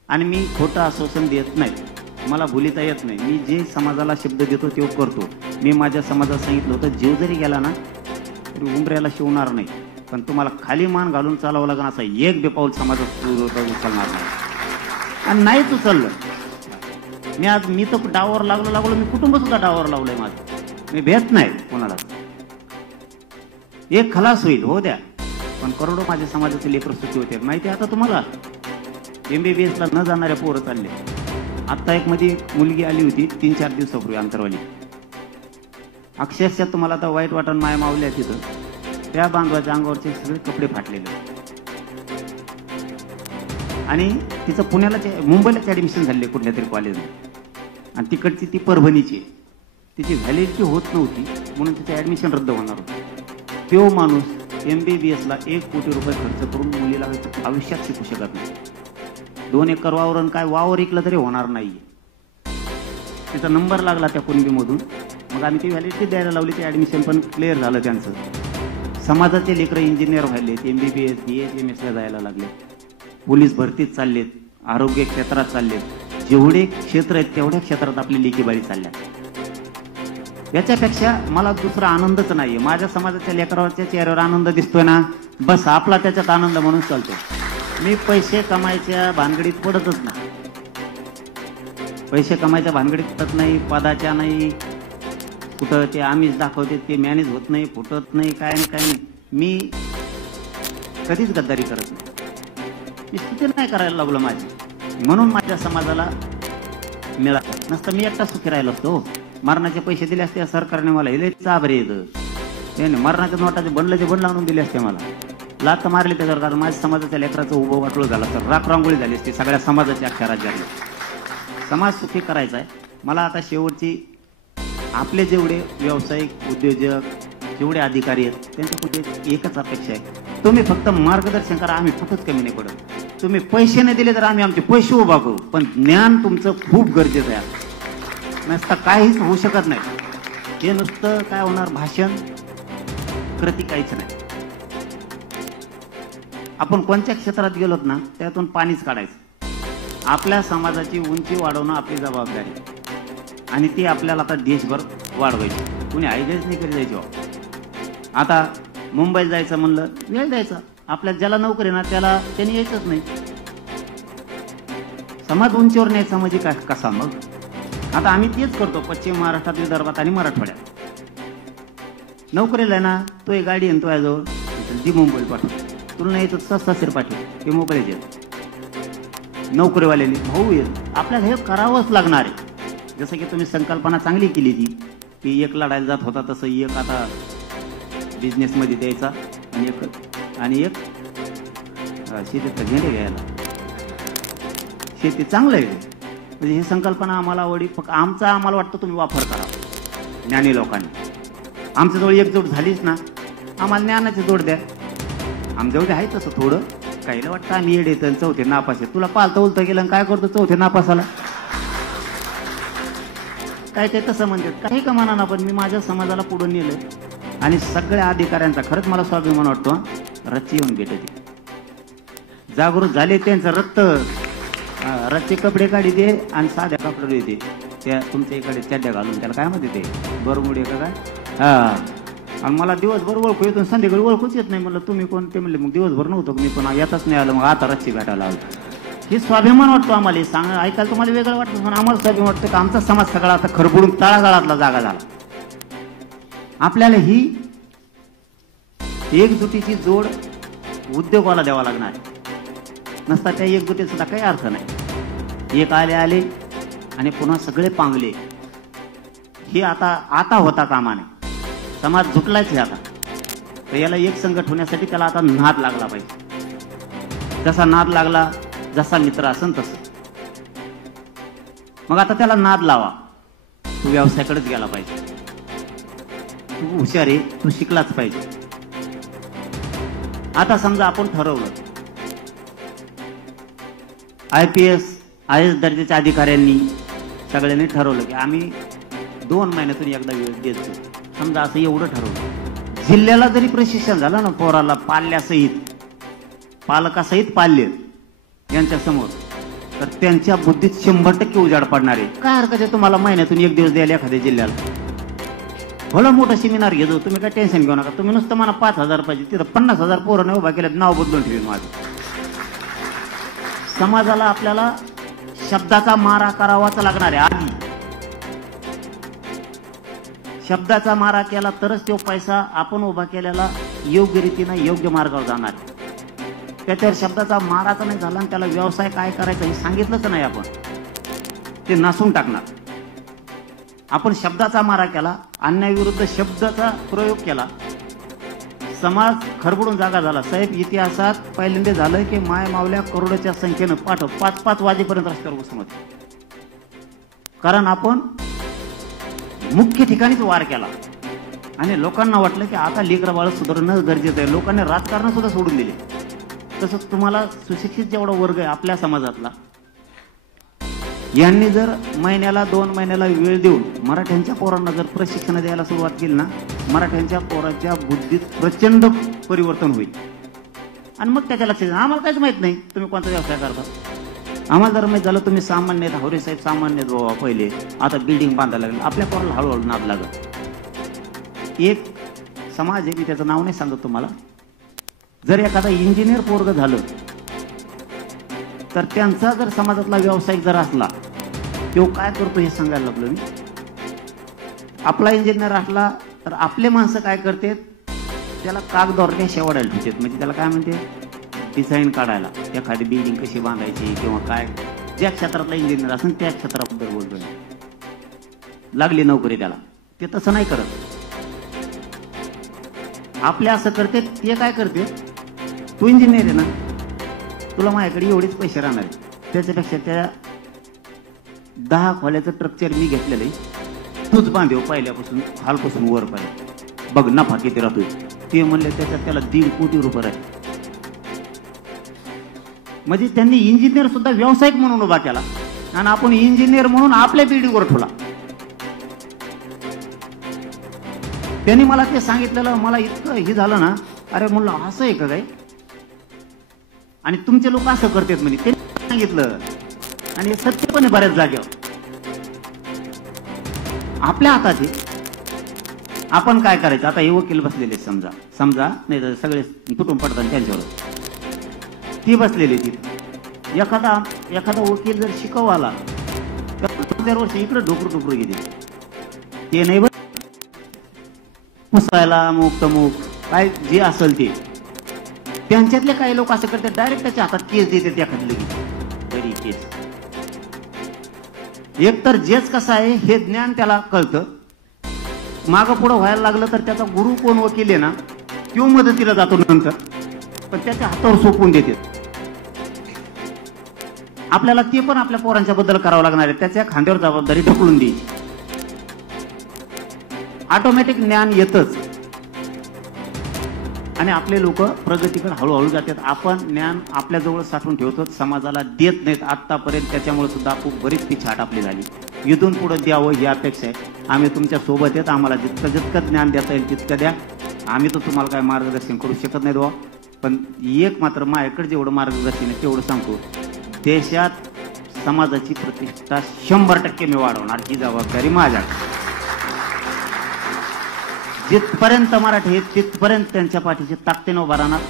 आणि मी खोटं आश्वासन देत नाही. मला भुलीता येत नाही. मी जे समाजाला शब्द देतो ते करतो. मी माझ्या समाजात सांगितलं होतं जीव जरी गेला ना तरी उंबऱ्याला शिवणार नाही. पण तुम्हाला खाली मान घालून चालावं लागणार. असं एक बे पाऊल समाजात उचलणार नाही. आणि नाहीच उचललं. मी तर डावावर लागलो. मी कुटुंब सुद्धा डावावर लावलंय माझं. मी भेट नाही कोणाला. एक खलास होईल हो द्या. पण करोडो माझ्या समाजाचे लेकर सुखी होते. माहिती आता तुम्हाला. MBBS ला न जाणाऱ्या पोरं चालले. आता एक मध्ये मुलगी आली होती 3-4 दिवसापूर्वी अंतरवाली. अक्षरशः तुम्हाला आता वाईट वाटण माया मावल्या तिथं. त्या बांधवाच्या अंगावरचे सगळे कपडे फाटलेले. आणि तिचं मुंबईलाच ऍडमिशन झाले कुठल्या तरी कॉलेजमध्ये. आणि तिकडची ती परभणीची. तिची व्हॅलिडिटी होत नव्हती म्हणून तिचं ऍडमिशन रद्द होणार होतं. तो माणूस MBBS ला 1 कोटी रुपये खर्च करून मुलीला आयुष्यात शिकू शकत नाही. 2 एकर वावरण काय वावर ऐकलं तरी होणार नाही. तिचा नंबर लागला त्या कुणबीमधून. मग आम्ही ती व्हॅलिडिटी द्यायला लावली. ते ऍडमिशन पण क्लिअर झालं त्यांचं. समाजाचे लेकरं इंजिनियर व्हायलेत. MBBS BS MS ला जायला लागले. पोलीस भरतीत चाललेत. आरोग्य क्षेत्रात चाललेत. जेवढे क्षेत्र आहेत तेवढ्या क्षेत्रात आपली लेकीबाळी चालल्या. याच्यापेक्षा मला दुसरा आनंदच नाहीये. माझ्या समाजाच्या लेकरावरच्या चेहऱ्यावर आनंद दिसतोय ना बस आपला त्याच्यात आनंद म्हणून चालतो. मी पैसे कमायच्या भानगडीत पडतच नाही. पैसे कमायच्या भानगडीत पडत नाही. पदाच्या नाही. कुठं ते आम्हीच दाखवते ते मॅनेज होत नाही. फुटत नाही. काय नाही. मी कधीच गद्दारी करत नाही. मी स्तुती नाही करायला लागलो माझी. म्हणून माझ्या समाजाला मिळालं नसतं. मी एकटा सुखी राहिलो असतो. मरणाचे पैसे दिले असते सरकारने मला. हे चाबरे येतं. मरणाच्या नोटाचे बंडलाचे बंड लावून दिले असते मला. लात मारली त्याच्यावर. कारण माझ्या समाजाच्या लेकराचं उभं वाटलं झालं तर रांगोळी झाली असते सगळ्या समाजाच्या अख्ख्या राज्यातली. समाज सुखी करायचा आहे मला. आता शेवटची आपले जेवढे व्यावसायिक उद्योजक जेवढे अधिकारी आहेत त्यांच्याकडे एकच अपेक्षा आहे. तुम्ही फक्त मार्गदर्शन करा. आम्ही कुठंच कमी नाही पडत. तुम्ही पैसे नाही दिले तर आम्ही आमचे पैसे उभा करू. पण ज्ञान तुमचं खूप गरजेचं आहे. नसतं काहीच होऊ शकत नाही. हे नुसतं काय होणार भाषण कृती काहीच नाही. आपण कोणत्या क्षेत्रात गेलोत ना त्यातून पाणीच काढायचं. आपल्या समाजाची उंची वाढवणं आपली जबाबदारी. आणि ती आपल्याला आता देशभर वाढवायची. कुणी आयडियाच नाही करी जायची. आता मुंबईला जायचं म्हणलं वेळ द्यायचा. आपल्या ज्याला नोकरी ना त्यांनी यायचंच नाही. समाज उंचीवर न्यायचा म्हणजे काय कसा मग. आता आम्ही तेच करतो पश्चिम महाराष्ट्रात विदर्भात आणि मराठवाड्यात. नोकरीला आहे ना तो एक गाडी आहे तो आहे जवळ ती मुंबईला पाठव. तुला नाही तर सस्ता पाठव. ते मोकळेच येत. नोकरीवाल्यांनी भाऊ येत. आपल्याला हे करावंच लागणार आहे. जसं की तुम्ही संकल्पना चांगली केली ती की एक लढायला जात होता तसं एक आता बिझनेसमध्ये द्यायचा आणि एक शेतीचा झेंडे घ्यायला. शेती चांगलं आहे. म्हणजे ही संकल्पना आम्हाला आवडली. फक्त आम्हाला वाटतं तुम्ही वापर करा ज्ञानी लोकांनी. आमच्याजवळ एकजूट झालीच ना आम्हाला ज्ञानाची जोड द्या. आमच्याजवळ आहे तसं थोडं. काहीला वाटतं आम्ही येड येतं चौथे नापास आहे. तुला पालतं उलतं गेलं काय करतो चौथे नापासाला. काय तसं म्हणतात काही का म्हणा ना. पण मी माझ्या समाजाला पुढे नेलं आणि सगळ्या अधिकाऱ्यांचा खरंच मला स्वाभिमान वाटतो. रच्ची येऊन भेटते. जागृत झाले त्यांचं रक्त. रच्चे कपडे काढी दे आणि साध्या कपडे येते त्या तुमच्या इकडे चड्ड्या घालून त्याला काय म्हणते ते बरमुडे का काय. हा. आणि मला दिवसभर ओळखू येतो संध्याकाळी ओळखूच येत नाही. म्हणलं तुम्ही कोण ते म्हणले. मग दिवसभर नव्हतं मी पण येतच नाही आलं. मग आता रच्ची भेटायला आलो. हे स्वाभिमान वाटतो आम्हाला. सांग ऐकायला तुम्हाला वेगळं वाटतं पण आम्हाला स्वाभिमान वाटतं की आमचा समाज सगळा आता खरबुडून तळागाळातला जागा झाला. आपल्याला ही एकजुटीची जोड उद्योगाला द्यावा लागणार. नसता त्या एकजुटीत सुद्धा काही अर्थ नाही. एक आले आणि पुन्हा सगळे पांगले, हे आता होता कामा नये. समाज झुकलाच आहे आता. तर याला एक संगत होण्यासाठी त्याला आता नाद लागला पाहिजे. जसा नाद लागला, जसा मित्र असन तसं. मग आता त्याला नाद लावा. तू व्यवसायाकडेच गेला पाहिजे. तू हुशार आहे, तू शिकलाच पाहिजे. आता समजा आपण ठरवलं, IPS दर्जाच्या अधिकाऱ्यांनी सगळ्यांनी ठरवलं की आम्ही 2 महिन्यातून एकदा वेळ देतो. समजा असं एवढं ठरवलं. जिल्ह्याला जरी प्रशिक्षण झालं ना पोराला, पालकासहित पाल्य यांच्या समोर, तर त्यांच्या बुद्धीत 100% उजाड पडणार आहे. काय हरकत आहे तुम्हाला महिन्यातून एक दिवस द्यायला एखाद्या जिल्ह्याला? भलं मोठा सेमिनार घेतो, तुम्ही काय टेन्शन घेऊ नका. तुम्ही नुसतं मला 5,000 पाहिजे, तिथं 50,000 पोरांनी उभा केल्यात, नाव बदलून ठेवीन माझं. समाजाला आपल्याला शब्दाचा मारा करावाच लागणार आहे. आधी शब्दाचा मारा केला तरच तो पैसा आपण उभा केलेला योग्य रीतीनं योग्य मार्गावर जाणार. त्याच्यावर शब्दाचा माराचा नाही झाला आणि त्याला व्यवसाय काय करायचा हे सांगितलंच नाही आपण, ते नसून टाकणार. आपण शब्दाचा मारा केला, अन्यायाविरुद्ध शब्दाचा प्रयोग केला, समाज खरबडून जागा झाला. साहेब, इतिहासात पहिल्यांदा झालं की माय मावल्या करोडच्या संख्येनं 5-5 वाजेपर्यंत रस्त्यावर बसून होते. कारण आपण मुख्य ठिकाणीच वार केला आणि लोकांना वाटलं की आता लेकरं बाळ सुधारणं गरजेचं आहे. लोकांनी राजकारण सुद्धा सोडून दिले. तसंच तुम्हाला सुशिक्षित जेवढा वर्ग आहे आपल्या समाजातला, यांनी जर महिन्याला 2 महिन्याला वेळ देऊन मराठ्यांच्या पोरांना जर प्रशिक्षण द्यायला सुरुवात केली ना, मराठ्यांच्या पोरांच्या बुद्धीत प्रचंड परिवर्तन होईल. आणि मग त्याच्या लक्षात आम्हाला काहीच माहित नाही तुम्ही कोणता व्यवसाय करता. आम्हाला जर माहित झालं तुम्ही सामान्य आहेत, हावरे साहेब सामान्य आहेत बाबा पहिले, आता बिल्डिंग बांधायला लागली, आपल्या पोराला हळूहळू नाद लागत. एक समाज आहे, मी त्याचं नाव नाही सांगत तुम्हाला, जर एखादा इंजिनियर पोरग झालं तर त्यांचा जर समाजातला व्यावसायिक जर असला, तो काय करतो हे सांगायला लागलो मी. आपला इंजिनियर असला तर आपले माणसं काय करतात, त्याला कागदावर शेवाडायला ठेवतात. म्हणजे त्याला काय म्हणते, डिझाईन काढायला, एखादी बिल्डिंग कशी बांधायची किंवा काय, ज्या क्षेत्रातला इंजिनियर असेल त्या क्षेत्राबद्दल बोलतोय. लागली नोकरी त्याला, ते तसं नाही करत. आपले असं करते, ते काय करते, तू इंजिनियर आहे ना, तुला माझ्याकडे एवढेच पैसे राहणार आहे, त्याच्यापेक्षा त्या 10 खोल्याचं स्ट्रक्चर मी घेतलेलं आहे, तूच बांधव पहिल्यापासून खालपासून वरपर्यंत, बघ नफा किती राहतोय. ते म्हणले त्याच्यात त्याला 1.5 कोटी रुपये राहते. म्हणजे त्यांनी इंजिनियर सुद्धा व्यावसायिक म्हणून उभा केला आणि आपण इंजिनियर म्हणून आपल्या बिल्डिंगवर ठेवला. त्यांनी मला ते सांगितलेलं, मला इतकं हे झालं ना, अरे म्हणलं असं आहे का काय, आणि तुमचे लोक असं करतात म्हणजे ते सांगितलं. आणि हे सत्य पण आहे बऱ्याच जागेवर. आपल्या हातात आहे, आपण काय करायचं. आता हे वकील बसलेले समजा नाही तर सगळे तुटून पडतात त्यांच्यावर, ती बसलेली तिथे. एखादा वकील जर शिकवाला तर 1000 वर्ष इकडे ढोकरू गेले, ते नाही बस पुसायला मुक काय जे असेल ते. त्यांच्यातले काही लोक असं करतात, डायरेक्ट त्याच्या हातात केस देतात एखादी लगेच तरी केस. एक तर जेच कसं आहे हे ज्ञान त्याला कळतं, मागं पुढं व्हायला लागलं तर त्याचा गुरु कोण वकील आहे ना, तो मदतीला जातो नंतर, पण त्याच्या हातावर सोपवून देते. आपल्याला ते पण आपल्या पोरांच्या बद्दल करावं लागणार आहे, त्याच्या खांद्यावर जबाबदारी ढकलून द्यायची. ऑटोमॅटिक ज्ञान येतच आणि आपले लोक प्रगतीकडे हळूहळू जातात. आपण ज्ञान आपल्याजवळ साठवून ठेवतो, समाजाला देत नाहीत आतापर्यंत. त्याच्यामुळे सुद्धा खूप बरीच पिछाट आपली झाली. इथून पुढे द्यावं ही अपेक्षा आहे. आम्ही तुमच्या सोबत आहेत, आम्हाला जितकं ज्ञान देता येईल तितकं द्या. आम्ही तर तुम्हाला काय मार्गदर्शन करू शकत नाही बुवा, पण एक मात्र माझ्याकडे जेवढं मार्गदर्शन आहे तेवढं सांगतो, देशात समाजाची प्रतिष्ठा 100% मी वाढवणार, ही जबाबदारी माझ्याकडे. जिथपर्यंत मराठी आहेत तिथपर्यंत त्यांच्या पाठीची ताकदीने उभा राहणार.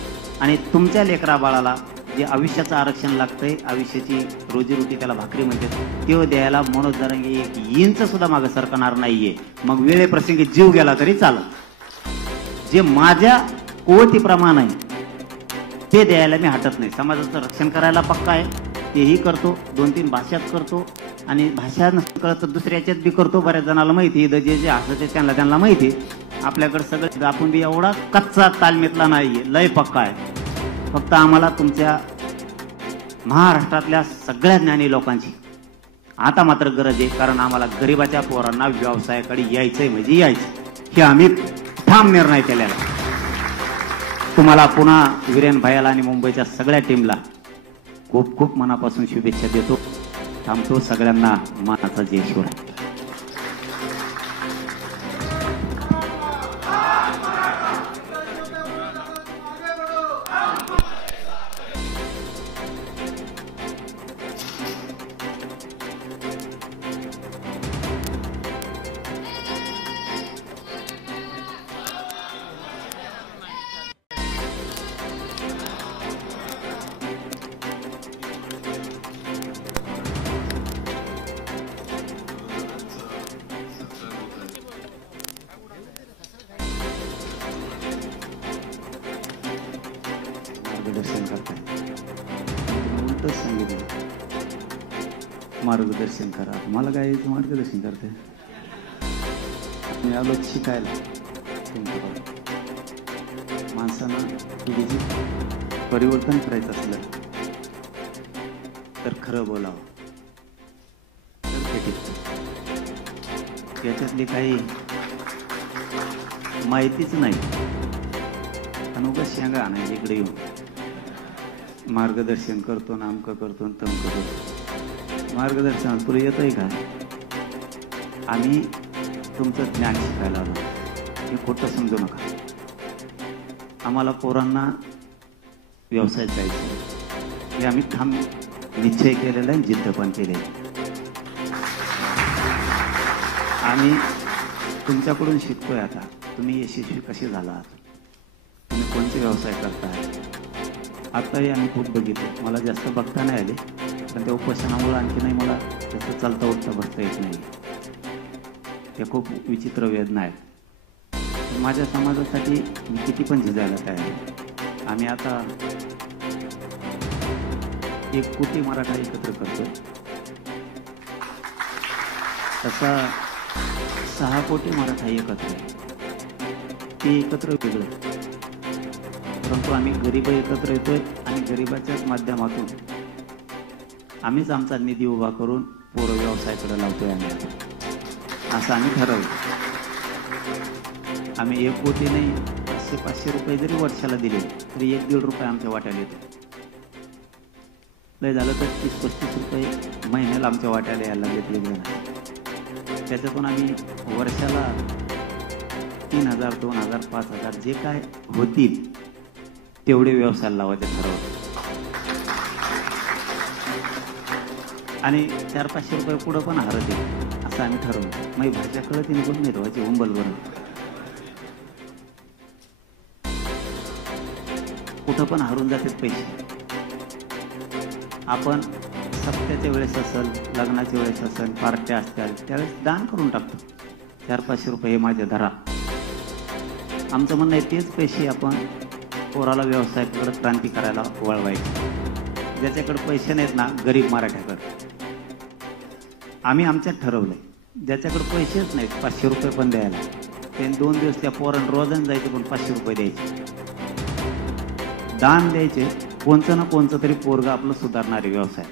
आणि तुमच्या लेकरा बाळाला जे आयुष्याचं आरक्षण लागतंय, आयुष्याची रोजीरोटी त्याला भाकरी म्हणतात, ते द्यायला मनोज जरांगे 1 इंच सुद्धा मागे सरकणार नाहीये. मग वेळेप्रसंगी जीव गेला तरी चालत. जे माझ्या कुवतीप्रमाणे आहे ते द्यायला मी हटत नाही. समाजाचं रक्षण करायला पक्का आहे, तेही करतो, 2-3 भाषात करतो आणि भाषा नसतं कळत तर दुसऱ्या याच्यात बी करतो. बऱ्याच जणाला माहिती आहे, जे जे असं ते त्यांना माहिती आहे. आपल्याकडे सगळं आपण बी एवढा कच्चा तालमीतला नाहीये, लय पक्का आहे. फक्त आम्हाला तुमच्या महाराष्ट्रातल्या सगळ्या ज्ञानी लोकांची आता मात्र गरज आहे. कारण आम्हाला गरिबाच्या पोरांना व्यवसायाकडे यायचंय म्हणजे यायचं, हे आम्ही ठाम निर्णय केलेला. तुम्हाला पुन्हा वीरेन भाईला आणि मुंबईच्या सगळ्या टीमला खूप खूप मनापासून शुभेच्छा देतो. थांबतो. सगळ्यांना मानाचा जय शिवराय. मार्गदर्शन करताय, उलटच सांगितलं मार्गदर्शन करा. मला काय मार्गदर्शन करते, मी आलो शिकायला तुमच्याकडे. माणसानं पिढीची परिवर्तन करायचं असलं तर खरं बोलावं, तर ते टिकतं. याच्यातली काही माहितीच नाही आणि उगाच शेंगा आणायची इकडे येऊन मार्गदर्शन करतो, नामकं करतो आणि तमकं करतो. मार्गदर्शन तुला येतंय का? आम्ही तुमचं ज्ञान शिकायला आलो, हे खोटं समजू नका. आम्हाला पोरांना व्यवसायात जायचं हे आम्ही ठाम निश्चय केलेला आहे, जिद्द पण केलेली. आम्ही तुमच्याकडून शिकतोय. आता तुम्ही यशस्वी कसे झालात, तुम्ही कोणते व्यवसाय करताय, आताही आम्ही खूप बघितलं. मला जास्त बघता नाही आले, पण त्या उपोषणामुळे आणखीनही मला त्याचं चालता उठता बसता येत नाही. ते खूप विचित्र वेदना आहेत. माझ्या समाजासाठी मी किती पण झिजायला तयार आहे. आम्ही आता 1 कोटी मराठा एकत्र करतो, तसा 6 कोटी मराठा एकत्र आहे. ते एकत्र वेगळं, परंतु आम्ही गरीब एकत्र येतोय आणि गरिबाच्याच माध्यमातून आम्हीच आमचा निधी उभा करून पोरं व्यवसायाकडे लावतोय. आम्ही असं आम्ही ठरवलं. आम्ही 1 कोटी नाही, 500-500 रुपये जरी वर्षाला दिले तरी 1-1.5 रुपये आमच्या वाट्याला येतो. लय झालं तर 30-35 रुपये महिन्याला आमच्या वाट्याला यायला घेतले जाणार. त्याच्यातून आम्ही वर्षाला 3,000, 2,000, 5,000 जे काय होतील तेवढे व्यवसायाला लावायचे ठरवलं. आणि 400-500 रुपये पुढं पण हरत येईल असं आम्ही ठरवलं. मग भाज्या कळत निघून नाही ठेवायची उंबल बरं, कुठं पण हरून जातात पैसे. आपण सप्त्याच्या वेळेस असेल, लग्नाच्या वेळेस असेल, पार्ट्या असतील त्यावेळेस दान करून टाकतो. 400-500 रुपये हे माझ्या धरा. आमचं म्हणणं आहे तेच पैसे आपण पोराला व्यवसायाकडे क्रांती करायला वळवायचे. ज्याच्याकडे पैसे नाहीत ना, गरीब मराठ्याकडे आम्ही आमच्यात ठरवलंय. ज्याच्याकडे पैसेच नाहीत 500 रुपये पण द्यायला, त्यांनी 2 दिवस त्या पोरांना रोजन जायचं पण 500 रुपये द्यायचे, दान द्यायचे. कोणचं ना कोणचं तरी पोरगा आपलं सुधारणारे व्यवसाय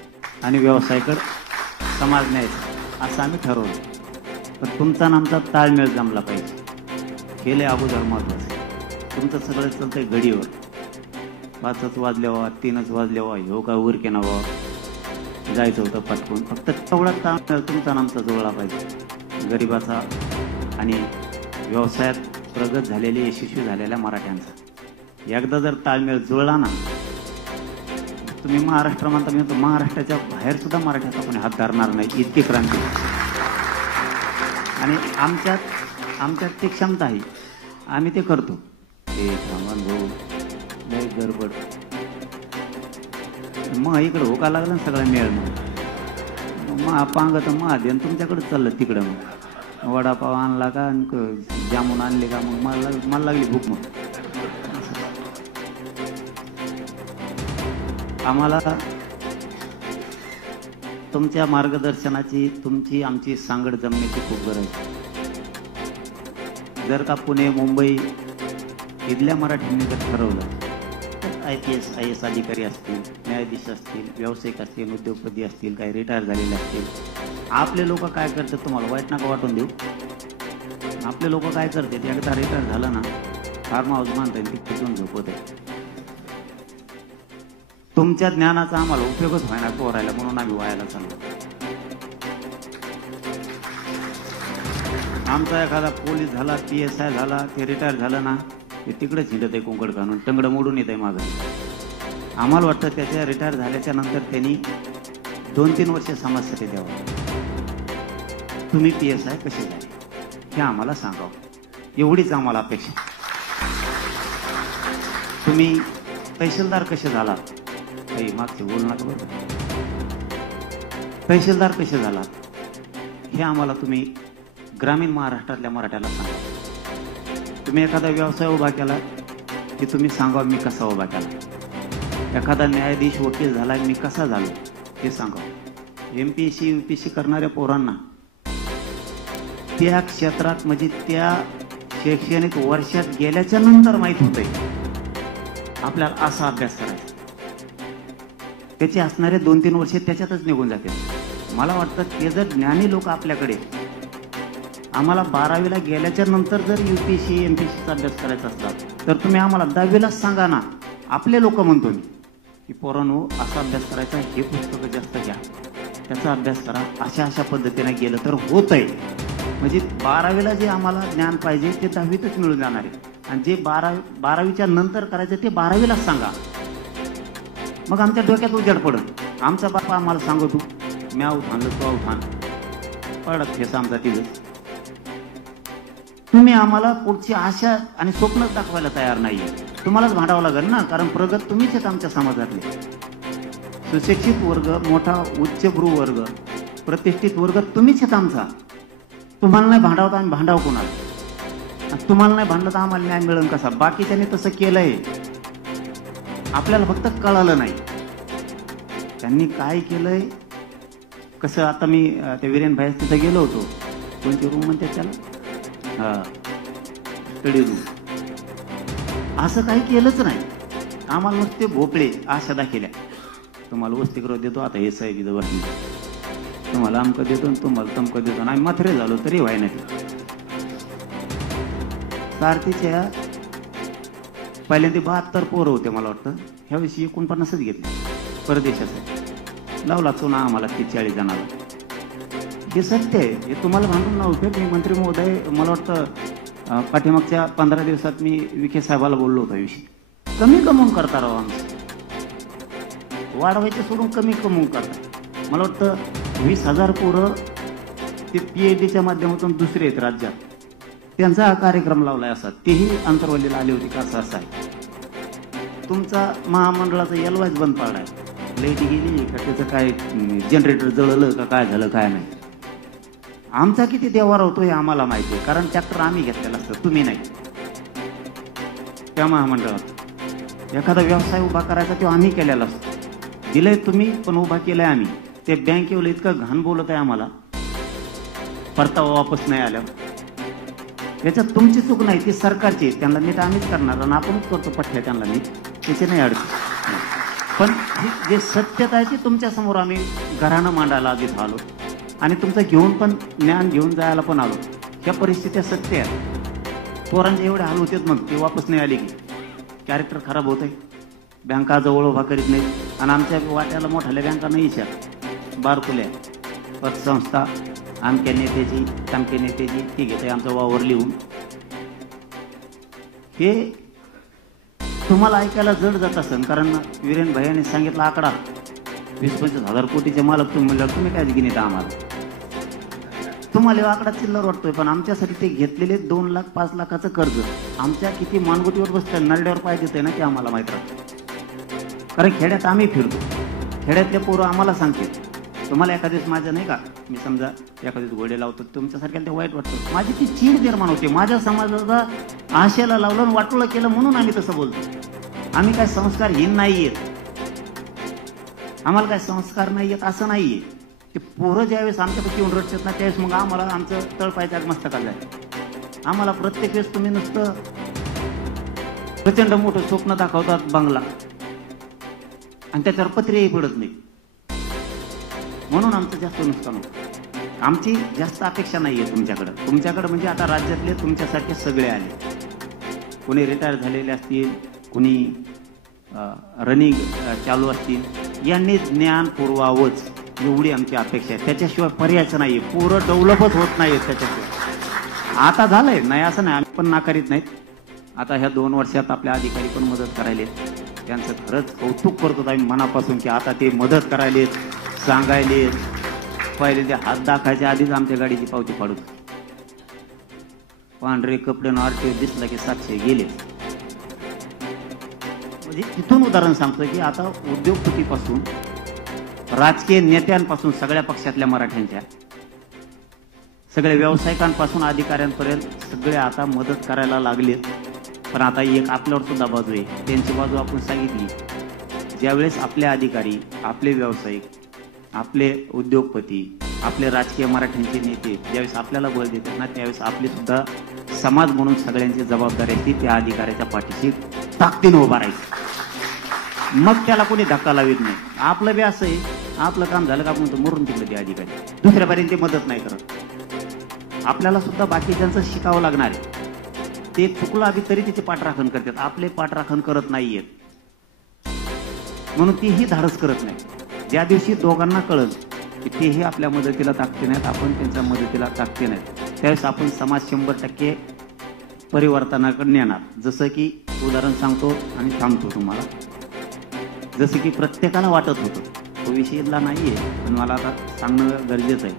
आणि व्यवसायाकडे समाज न्यायचा असं आम्ही ठरवलं. पण तुमचा आणि आमचा ताळमेळ जमला पाहिजे, हे लय अगोदर महत्वाचं आहे. तुमचं सगळं चालतंय घडीवर, 5च वाजल्यावर 3च वाजल्यावर ह्यो काय उरके नावा जायचं होतं पटकून. फक्त तेवढा ताळमेळ तुमचा आणि आमचा जुळला पाहिजे, गरिबाचा आणि व्यवसायात प्रगत झालेले यशस्वी झालेल्या मराठ्यांचा. एकदा जर ताळमेळ जुळला ना, तुम्ही महाराष्ट्र म्हणता, मी म्हणतो महाराष्ट्राच्या बाहेर सुद्धा मराठ्याचा कोणी हात धरणार नाही, इतकी क्रांती. आणि आमच्यात ती क्षमता आहे, आम्ही ते करतो. ते थांबण भाऊ लय गडबड, मग इकडं होका लागला ना सगळा मेळ. मग पांगत मग देन तुमच्याकडे चाललं तिकडं. मग वडापाव आणला का, जामून आणले का, मग मला लागली भूक. मग आम्हाला तुमच्या मार्गदर्शनाची, तुमची आमची सांगड जमण्याची खूप गरज आहे. जर का पुणे मुंबई इथल्या मराठ्यांनी जर ठरवलं तर IPS IAS अधिकारी असतील, न्यायाधीश असतील, व्यावसायिक असतील, उद्योगपती असतील, काही रिटायर झालेले असतील, आपले लोक काय करतात तुम्हाला वाईट नका वाटून देऊ. आपले लोक काय करतात, एकदा रिटायर झालं ना फार्म हाऊस बांधतात ती तिथून झोपत आहे. तुमच्या ज्ञानाचा आम्हाला उपयोगच व्हायला पोरायला म्हणून आम्ही वायाला चाललो. आमचा एखादा पोलीस झाला, PSI झाला, ते रिटायर झालं ना ते तिकडेच हिंडत आहे कोंकड काढून, टंगडं मोडून येत आहे मागं. आम्हाला वाटतं त्याच्या रिटायर झाल्याच्या नंतर त्यांनी 2-3 वर्ष समाजसाठी द्यावं. तुम्ही PSI कसे झाले हे आम्हाला सांगावं, एवढीच आम्हाला अपेक्षा. तुम्ही तहसीलदार कसे झालात, काही मागचे बोल नका बरं. तहसीलदार कसे झालात हे आम्हाला तुम्ही ग्रामीण महाराष्ट्रातल्या मराठ्याला सांगा. तुम्ही एखादा व्यवसाय उभा केला की तुम्ही सांगा मी कसा उभा केला. एखादा न्यायाधीश वकील झाला मी कसा झालो हे सांगा. MPSC UPSC करणाऱ्या पोरांना त्या क्षेत्रात म्हणजे त्या शैक्षणिक वर्षात गेल्याच्या नंतर माहित होतंय आपल्याला असा अभ्यास करायचा. त्याचे असणारे 2-3 वर्ष त्याच्यातच निघून जाते. मला वाटतं ते जर ज्ञानी लोक आपल्याकडे आम्हाला 12वीला गेल्याच्या नंतर जर UPSC MPSCचा अभ्यास करायचा असला तर तुम्ही आम्हाला 10वीलाच सांगा ना. आपले लोक म्हणतो मी की पोरांनो असा अभ्यास करायचा, हे पुस्तकं जास्त घ्या, त्याचा अभ्यास करा, अशा पद्धतीने गेलं तर होत आहे. म्हणजे 12वीला जे आम्हाला ज्ञान पाहिजे ते 10वीतच मिळून जाणार आहे. आणि जे 12वीच्या नंतर करायचं ते 12वीलाच सांगा. मग आमच्या डोक्यात उजेड पडत. आमचा बापा आम्हाला सांगतो मी आऊत आणलं, तो आऊत आण, पडत फेस आमचा तिथं. तुम्ही आम्हाला पुढची आशा आणि स्वप्नच दाखवायला तयार नाहीये. तुम्हालाच भांडावं लागेल ना, कारण प्रगत तुम्हीच आहेत आमच्या समाजातले. सुशिक्षित वर्ग, मोठा उच्चभ्रू वर्ग, प्रतिष्ठित वर्ग तुम्हीच आहेत आमचा. तुम्हाला नाही भांडावत आम्ही भांडाव कोणाला. तुम्हाला नाही भांडलं तर आम्हाला न्याय मिळेल कसा. बाकीच्याने तसं केलंय, आपल्याला फक्त कळालं नाही त्यांनी काय केलंय कसं. आता मी त्या वीरेन भाई तिथं गेलो होतो. कोणती रूम म्हणते त्याला, स्टडी रूम. असं काही केलंच नाही. आम्हाला नुसते भोपळे आशा दाखवल्या, तुम्हाला वसतिगृह देतो, आता हे साहेब इथं बसली, तुम्हाला अमकं देतो, तुम्हाला तमकं देतो. आम्ही माथरे झालो तरी व्हाय नाही. सारथीच्या पहिल्यांदा 72 पोरं होते मला वाटतं, ह्यावेळी 49च घेतले परदेशाचं. लावला चुना आम्हाला 40 जणाला. हे सत्य आहे, हे तुम्हाला भांडून नव्हते. मी मंत्री महोदय मला वाटतं पाठीमागच्या 15 दिवसात मी विखे साहेबाला बोललो होतो विषयी. कमी कमवून करता राव आमचं, वाढवायचं सोडून कमी कमवून करता. मला वाटतं 20,000 पोरं ते PhDच्या माध्यमातून दुसरे आहेत राज्यात, त्यांचा हा कार्यक्रम लावलाय असा. तेही अंतरवलीला आली होती का असं आहे. तुमचा महामंडळाचा एलवायच बंद पाडलाय, लाईट गेली का त्याचं काय जनरेटर जळलं का काय झालं काय नाही. आमचा किती देवार होतो हे आम्हाला माहिती आहे, कारण ट्रॅक्टर आम्ही घेतलेला असतं, तुम्ही नाही. त्या महामंडळात एखादा व्यवसाय उभा करायचा तो आम्ही केलेला असतो. दिलंय तुम्ही पण उभा केलाय आम्ही. ते बँकेवाले इतकं घाण बोलत आहे आम्हाला, परतावा वापस नाही आल्यावर. याच्यात तुमची चूक नाही, ती सरकारची. त्यांना नीट आम्हीच करणार आणि आपणच करतो पठ्ठ्या त्यांना नीट, त्याची नाही अडचण. पण जे सत्यता आहे ती तुमच्या समोर आम्ही घरानं मांडायला आधीच आलो आणि तुमचं घेऊन पण ज्ञान घेऊन जायला पण आलो. ह्या परिस्थित्या सत्य आहेत. पोरांचे एवढे हाल होते मग ते वापस नाही आले की कॅरेक्टर खराब होत आहे. बँका जवळ उभा करीत नाहीत आणि आमच्या वाट्याला मोठ्याल्या बँका नाही इच्छा बारकुल्या पतसंस्था आमक्या नेत्याची तमक्या नेत्याची ती घेते आमचा वावर लिहून. हे तुम्हाला ऐकायला जड जात असेल, कारण वीरेन भैयाने सांगितला आकडा 20-25 हजार कोटीचे मालक तुम्ही म्हणल्यावर तुम्ही काय गिनीता आम्हाला. तुम्हाला आकडा चिल्लर वाटतोय, पण आमच्यासाठी ते घेतलेले 2 लाख 5 लाखाचं कर्ज आमच्या किती मानगुटीवर बसतं, नरड्यावर पाय देतंय ना ते आम्हाला माहित राहतं. कारण खेड्यात आम्ही फिरतो, खेड्यातले पोरं आम्हाला सांगतील. तुम्हाला एखाद्याच माझ्या नाही का, मी समजा एखाद्याच घोडे लावतो, तुमच्यासारख्याला ते वाईट वाटतं. माझी ती चीड निर्माण होते. माझ्या समाजाचा आशेला लावलं आणि वाटोळं केलं म्हणून आम्ही तसं बोलतो. आम्ही काय संस्कारहीन नाहीयेत, आम्हाला काय संस्कार नाहीयेत असं नाहीये. ते पोरं ज्यावेळेस आमच्यापाशी येऊन रडतात ना त्यावेळेस मग आम्हाला आमचं तळपायच्या मस्तकाला जाय. आम्हाला प्रत्येक वेळेस तुम्ही नुसतं प्रचंड मोठं स्वप्न दाखवतात बंगला आणि त्याच्यावर पत्रेही पडत नाही, म्हणून आमचं जास्त नुकसान होतं. आमची जास्त अपेक्षा नाहीये तुमच्याकडं म्हणजे आता राज्यातले तुमच्यासारखे सगळे आले, कोणी रिटायर झालेले असतील, कोणी रनिंग चालू असतील, यांनी ज्ञान पुरवावंच एवढी आमची अपेक्षा आहे. त्याच्याशिवाय पर्यायच नाहीये. पोरं डेव्हलपच होत नाहीत त्याच्याशिवाय. आता झालंय नाही असं नाही, आम्ही पण नाकारीत नाहीत. आता ह्या 2 वर्षात आपल्या अधिकारी पण मदत करायले, त्यांचं खरंच कौतुक करतो आम्ही मनापासून की आता ते मदत करायलेत, सांगायले. पहिले ते हात दाखायच्या आधीच आमच्या गाडीची पावती पाडू, पांढरे कपडे आरटीओ दिसला की 700 गेले. म्हणजे तिथून उदाहरण सांगतो की आता उद्योगपतीपासून राजकीय नेत्यांपासून सगळ्या पक्षातल्या मराठ्यांच्या सगळ्या व्यावसायिकांपासून अधिकाऱ्यांपर्यंत सगळे आता मदत करायला लागलेत. पण आता एक आपल्यावर सुद्धा बाजू आहे, त्यांची बाजू आपण सांगितली. ज्यावेळेस आपले अधिकारी, आपले व्यावसायिक, आपले उद्योगपती, आपले राजकीय मराठ्यांचे नेते ज्यावेळेस आपल्याला बळ देतात ना त्यावेळेस आपली सुद्धा समाज म्हणून सगळ्यांची जबाबदारी असते त्या अधिकाऱ्याच्या पाठीशी ताकदीनं उभा राहायचं. मग त्याला कोणी धक्का लावित नाही. आपलं बी असं आहे, आपलं काम झालं का आपण मरून तिकडे ते अधिकारी दुसऱ्यापर्यंत मदत नाही करत. आपल्याला सुद्धा बाकीच्यांचं शिकावं लागणार आहे. ते चुकलं आधी तरी तिचे पाठराखण करतात, आपले पाठराखण करत नाहीयेत म्हणून तीही धाडस करत नाही. ज्या दिवशी दोघांना कळलं की तेही आपल्या मदतीला ताकते नाहीत, आपण त्यांच्या मदतीला ताकते नाहीत, त्यावेळेस आपण समाज 100% परिवर्तनाकडे नेणार. जसं की उदाहरण सांगतो आणि थांबतो तुम्हाला. जसं की प्रत्येकाला वाटत होतं, तो विषयला नाहीये पण मला आता सांगणं गरजेचं आहे.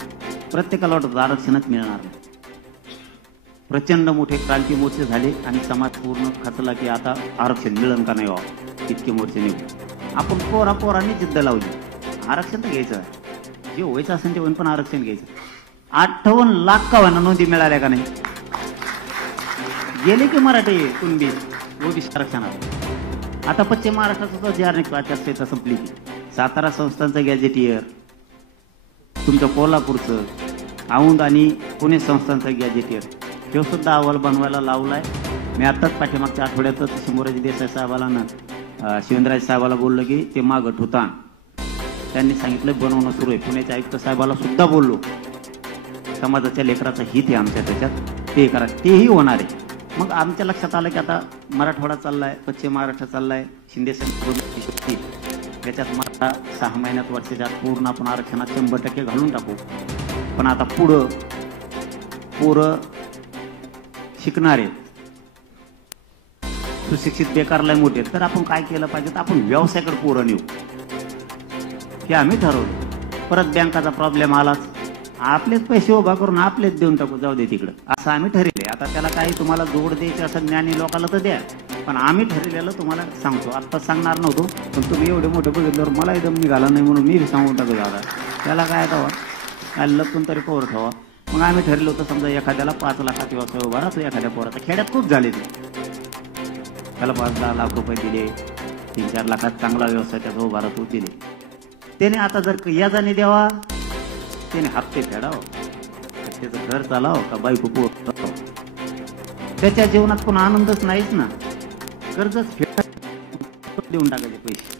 प्रत्येकाला वाटत होतं आरक्षणच मिळणार नाही. प्रचंड मोठे क्रांती मोर्चे झाले आणि समाज पूर्ण खचला की आता आरक्षण मिळेल का नाही व्हावं, इतके मोर्चे निघून आपण पोरांनी जिद्द लावली. आरक्षण तर घ्यायचं, जे व्हायचं असेल ते होईन पण आरक्षण घ्यायचं. 58 लाख का व्हायना नोंदी मिळाल्या का नाही, गेले की मराठी कुणबी ओबीसी आरक्षणात. आता पश्चिम महाराष्ट्रात सुद्धा जी आचारसंहिता संपली की सातारा संस्थांचं गॅजेटियर, तुमचं कोल्हापूरचं औंध आणि पुणे संस्थांचं गॅजेटियर हे सुद्धा अहवाल बनवायला लावलाय. मी आताच पाठीमागच्या आठवड्यातच शिवराज देसाई साहेबाला ना शिवेंद्रराज साहेबाला बोललो की ते मागं ठुतान, त्यांनी सांगितलं बनवणं सुरू आहे. पुण्याच्या आयुक्त साहेबाला सुद्धा बोललो, समाजाच्या लेकराचं हित आहे आमच्या त्याच्यात, ते करा, तेही होणार आहे. मग आमच्या लक्षात आलं की आता मराठवाडा चाललाय, पश्चिम महाराष्ट्र चाललाय, शिंदे साहेब त्याच्यात मला 6 महिन्यात वर्षाच्या पूर्ण आपण आरक्षणात 100% घालून टाकू. पण आता पुढं पोरं शिकणारे सुशिक्षित बेकारला मोठे, तर आपण काय केलं पाहिजे, तर आपण व्यवसायाकडे पोरं नेऊ हे आम्ही ठरवलं. परत बँकाचा प्रॉब्लेम आलाच, आपलेच पैसे उभा करून आपलेच देऊन टाकू, जाऊ दे तिकडं, असं आम्ही ठरवले. आता त्याला काही तुम्हाला जोड द्यायचे असं ज्ञानी लोकांना तर द्या, पण आम्ही ठरलेलं तुम्हाला सांगतो. आत्ता सांगणार नव्हतो पण तुम्ही एवढे मोठे बघितल्यावर मला एकदम निघाला नाही म्हणून मी सांगून टाकू. दादा त्याला काय ठेवा, काय लपून तरी पोर ठेवा. मग आम्ही ठरलं होतं समजा एखाद्याला 5 लाखात व्यवसाय उभा राहतो, एखाद्या पोराचा खेड्यात खूप झाले ते, त्याला 5-10 लाख रुपये दिले, 3-4 लाखात चांगला व्यवसाय त्याचा उभा राहतो दिले. त्याने आता जर याजाने द्यावा, त्याने हप्ते फेडावं, त्याचं घर चालावं का बायको पोर, त्याच्या जीवनात पण आनंदच नाहीच ना. कर्जच देऊन टाकायचे पैसे.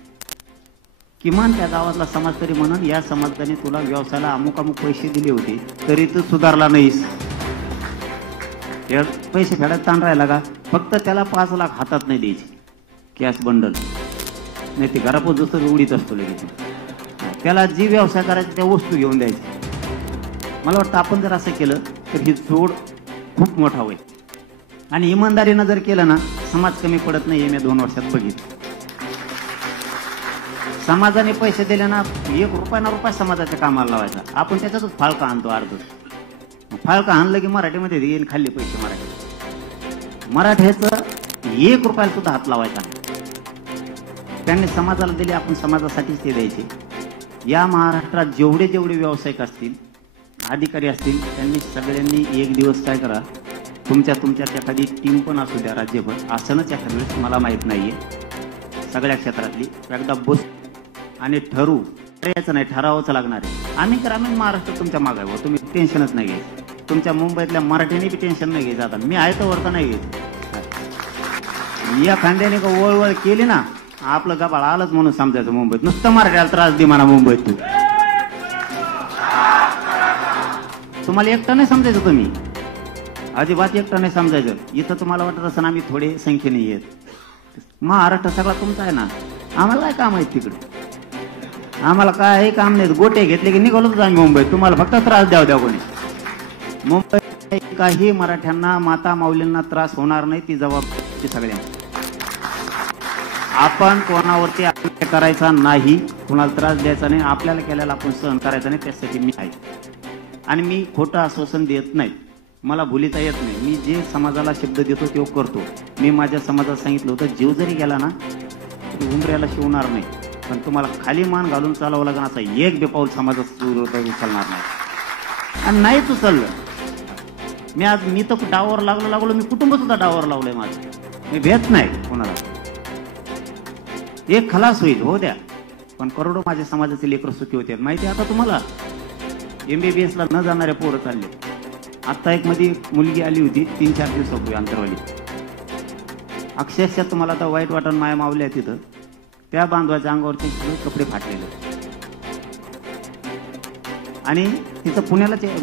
किमान त्या गावातला समाज तरी म्हणून या समाजाने तुला व्यवसायाला अमुक पैसे दिले होते तरी तू सुधारला नाहीस, पैसे फेडायला ताण राहिला का. फक्त त्याला 5 लाख हातात नाही द्यायचे कॅश बंडल, नाही ते घरापोच उडीत असतो लगेच. त्याला जी व्यवसाय करायची त्या वस्तू घेऊन द्यायची. मला वाटतं आपण जर असं केलं तर ही जोड खूप मोठा होईल. आणि इमानदारीनं जर केलं ना समाज कमी पडत नाही, हे मी 2 वर्षात बघितलं. समाजाने पैसे दिले ना, 1 रुपया ना रुपया समाजाच्या कामाला लावायचा, आपण त्याच्यातच फाळका आणतो. अर्ध फाळका आणलं की मराठीमध्ये येईल खाल्ले पैसे. मराठ्याचं 1 रुपयाला सुद्धा हात लावायचा. त्यांनी समाजाला दिले, आपण समाजासाठीच ते द्यायचे. या महाराष्ट्रात जेवढे व्यावसायिक असतील, अधिकारी असतील, त्यांनी सगळ्यांनी एक दिवस काय करा, तुमच्यात एखादी टीम पण असू द्या राज्यभर, असणच एखाद्या वेळेस मला माहीत नाहीये, सगळ्या क्षेत्रातली एकदा बस आणि ठरवू यायचं नाही, ठरावच लागणार आहे. आम्ही ग्रामीण महाराष्ट्र तुमच्या मागे आहे, तुम्ही टेन्शनच नाही घ्यायचं. तुमच्या मुंबईतल्या मराठीने बी टेन्शन नाही घ्यायचं. आता मी आहे तर वरता नाही घ्यायचं. या खांद्याने का वळवळ केली ना, आपलं गबाळ आलंच म्हणून समजायचं. मुंबईत नुसतं मराठ्याला त्रास दे म्हणा. मुंबईत तुम्हाला एकटा नाही समजायचं, तुम्ही अजिबात एकटा नाही समजायचं. इथं तुम्हाला वाटत असं आम्ही थोडे संख्येने येत, महाराष्ट्र सगळा तुमचा आहे ना. आम्हाला काय काम आहे तिकडे, आम्हाला काय काम नाही. गोटे घेतले की निघालोच आम्ही मुंबईत. तुम्हाला फक्त त्रास द्याव कोणी. मुंबईत काही मराठ्यांना, माता माऊलींना त्रास होणार नाही, ती जबाबदारी सगळ्यांची. आपण कोणावरती अन्याय करायचा नाही, कोणाला त्रास द्यायचा नाही, आपल्याला केल्याला आपण सहन करायचा नाही. त्यासाठी मी आहे. आणि मी खोटं आश्वासन देत नाही, मला भुलीता येत नाही. मी जे समाजाला शब्द देतो ते करतो. मी माझ्या समाजात सांगितलं होतं, जीव जरी गेला ना तरी उंबऱ्याला शिवणार नाही, पण तुम्हाला खाली मान घालून चालावं लागेल. असं एक बेपाऊल समाजात उचलणार नाही. आणि नाहीच उचललं, मी तर डावावर लागलो. मी कुटुंब सुद्धा डावावर लावलंय माझं. मी भेट नाही कोणाला. एक खलास होईल, हो द्या, पण करोडो माझ्या समाजाचे लेकर सुखी होते. माहिती आहे आता तुम्हाला, MBBS ला न जाणारे पोरं चालले. आता एक मध्ये मुलगी आली होती 3-4 दिवसापूर्वी अंतरवाली. अक्षरशः तुम्हाला आता वाईट वाटण, माया मावल्या तिथं त्या बांधवाच्या अंगावरचे सगळे कपडे फाटलेले. आणि तिचं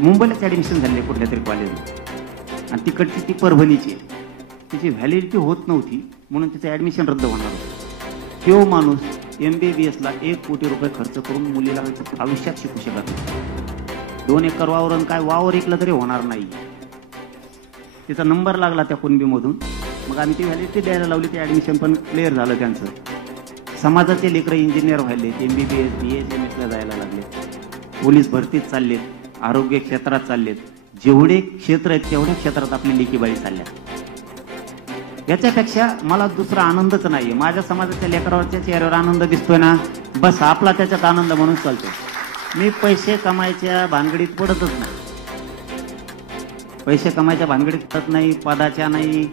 मुंबईलाच ऍडमिशन झाले कुठल्या तरी कॉलेजला. आणि तिकडची ती परभणीची, तिची व्हॅलिडिटी होत नव्हती म्हणून तिचं ऍडमिशन रद्द होणार होतं. तो माणूस MBBS ला 1 कोटी रुपये खर्च करून मुलीला आयुष्यात शिकू शकत नाही. 2 एकर वावरून काय वावर ऐकलं तरी होणार नाही. तिचा नंबर लागला त्या कुणबीमधून. मग आम्ही ती व्हॅलिडिटी द्यायला लावली. ते ऍडमिशन पण क्लिअर झालं त्यांचं. समाजाचे लेकरं इंजिनियर व्हायले, MBBS BS ला जायला लागले, पोलीस भरतीत चाललेत, आरोग्य क्षेत्रात चाललेत. जेवढे क्षेत्र आहेत तेवढ्या क्षेत्रात आपली लेकीबाई चालल्या. याच्यापेक्षा मला दुसरा आनंदच नाहीये. माझ्या समाजाच्या लेकरावरच्या चेहऱ्यावर आनंद दिसतोय ना, बस आपला त्याच्यात आनंद म्हणून चालतो. मी पैसे कमायच्या भानगडीत पडतच नाही. पैसे कमायच्या भानगडीत पडत नाही, पदाच्या नाही.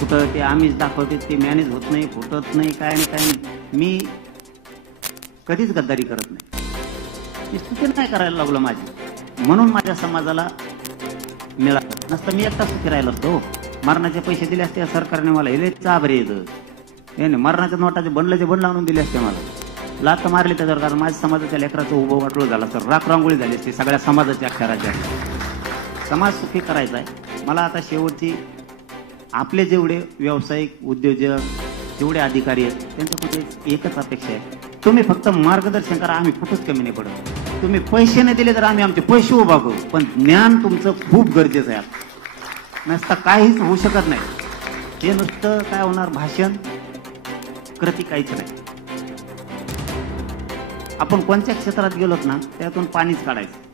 कुठं ते आम्हीच दाखवते, ते मॅनेज होत नाही, फुटत नाही, काय नाही. मी कधीच गद्दारी करत नाही. मी सुखी नाही करायला लागलो माझी, म्हणून माझ्या समाजाला मिळालं नसतं. मी एकटा सुखी राहिलो असतो. मरणाचे पैसे दिले असते सरकारने मला, हे चाबरे येतं. मरणाच्या नोटाचे बंडलाचे बंड लावून दिले असते मला. लात मारली त्याच्यावर, कारण माझ्या समाजाच्या लेकराचं उभं वाटलं झालं तर राख रांगोळी झाली असते सगळ्या समाजाच्या अक्षराच्या. समाज सुखी करायचा आहे मला. आता शेवटची आपले जेवढे व्यावसायिक उद्योजक, जेवढे अधिकारी आहेत, त्यांच्याकडे एकच अपेक्षा आहे, तुम्ही फक्त मार्गदर्शन करा. आम्ही कुठंच कमी नाही पडत. तुम्ही पैसे नाही दिले तर आम्ही आमचे पैसे उभा करू, पण ज्ञान तुमचं खूप गरजेचं आहे. नसता काहीच होऊ शकत नाही. हे नुसतं काय होणार, भाषण, कृती काहीच नाही. आपण कोणत्या क्षेत्रात गेलोत ना त्यातून पाणीच काढायचं.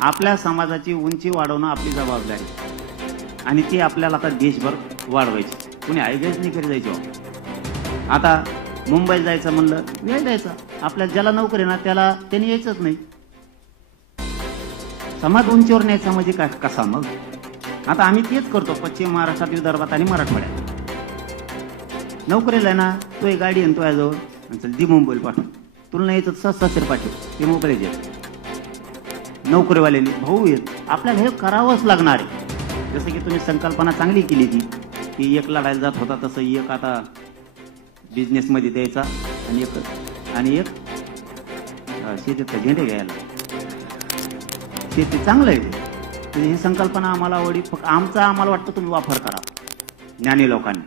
आपल्या समाजाची उंची वाढवणं आपली जबाबदारी, आणि ती आपल्याला आता देशभर वाढवायची. कुणी आयगेच नाही करी जायचं. आता मुंबईला जायचं म्हणलं, वेळ द्यायचा. आपल्याला ज्याला नोकरी ना त्यांनी यायचंच नाही. समाज उंचीवर न्यायचा म्हणजे काय, कसा मग? आता आम्ही तेच करतो पश्चिम महाराष्ट्रात, विदर्भात आणि मराठवाड्यात. नोकरीला आहे ना, तो एक गाडी आणतो याजवळ, चल दी मुंबईला पाठव, तुला नाही यायचं सासर पाठव, ते मोकळेच आहेत. नोकरीवाल्याने भाऊ येत, आपल्याला हे करावंच लागणार आहे. जसं की तुम्ही संकल्पना चांगली केली ती, की एक लढायला जात होता तसं एक आता बिझनेसमध्ये द्यायचा, आणि एक शेतीत झेंडे घ्यायला. शेती चांगलं आहे. ही संकल्पना आम्हाला आवडी. फक्त आम्हाला वाटतं तुम्ही वापर करा ज्ञानी लोकांनी.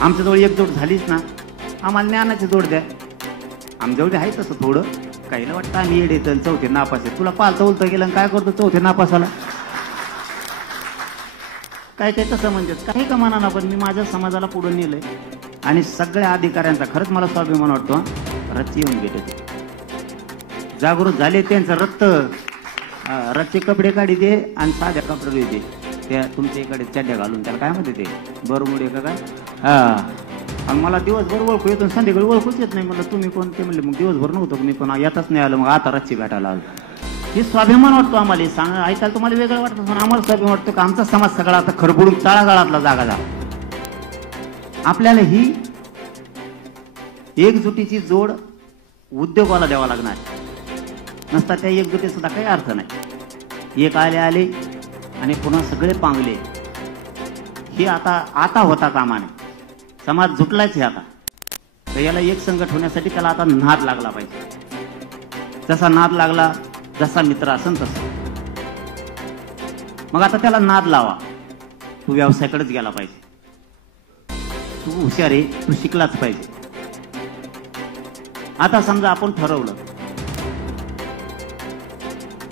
आमच्याजवळ एक जोड झालीच ना, आम्हाला ज्ञानाची जोड द्या. आमच्याजवळ आहे तसं थोडं. काहीला वाटतं आम्ही येडे चौथे नापास आहे. तुला पालतं उलतं गेलं काय करतो चौथे नापासाला, काय तसं म्हणतात. काही का म्हणा, पण मी माझ्या समाजाला पुढे नेलंय. आणि सगळ्या अधिकाऱ्यांचा खरंच मला स्वाभिमान वाटतो. रच्ची येऊन भेटते, जागृत झाले. त्यांचं रच्चे कपडे काढी दे आणि साध्या कपडे दे. त्या तुमच्या इकडे चड्ड्या घालून त्याला काय म्हणते ते बरमुडे का काय. आणि मला दिवसभर ओळखू येतो, संध्याकाळी ओळखूच येत नाही. म्हणलं तुम्ही कोण? ते म्हणले मग दिवसभर नव्हतं, मी पण येतच नाही आलं. मग आता रच्ची भेटायला आलो. हे स्वाभिमान वाटतो आम्हाला. सांग ऐकायला तुम्हाला वेगळं वाटतं, पण आम्हाला स्वाभिमान वाटतो की आमचा समाज सगळा आता खरबुडून तळागाळातला जागा झाला. आपल्याला ही एकजुटीची जोड उद्योगाला द्यावा लागणार. नसता त्या योग्यते सुद्धा काही अर्थ नाही. एक आले आणि पुन्हा सगळे पांगले, हे आता होता कामा नये. समाज झुकलाच हे आता. तर याला एक संगत होण्यासाठी त्याला आता नाद लागला पाहिजे. जसा नाद लागला, जसा मित्र असेल तसं. मग आता त्याला नाद लावा. तू व्यवसायाकडेच गेला पाहिजे. तू हुशार आहे, तू शिकलाच पाहिजे. आता समजा आपण ठरवलं,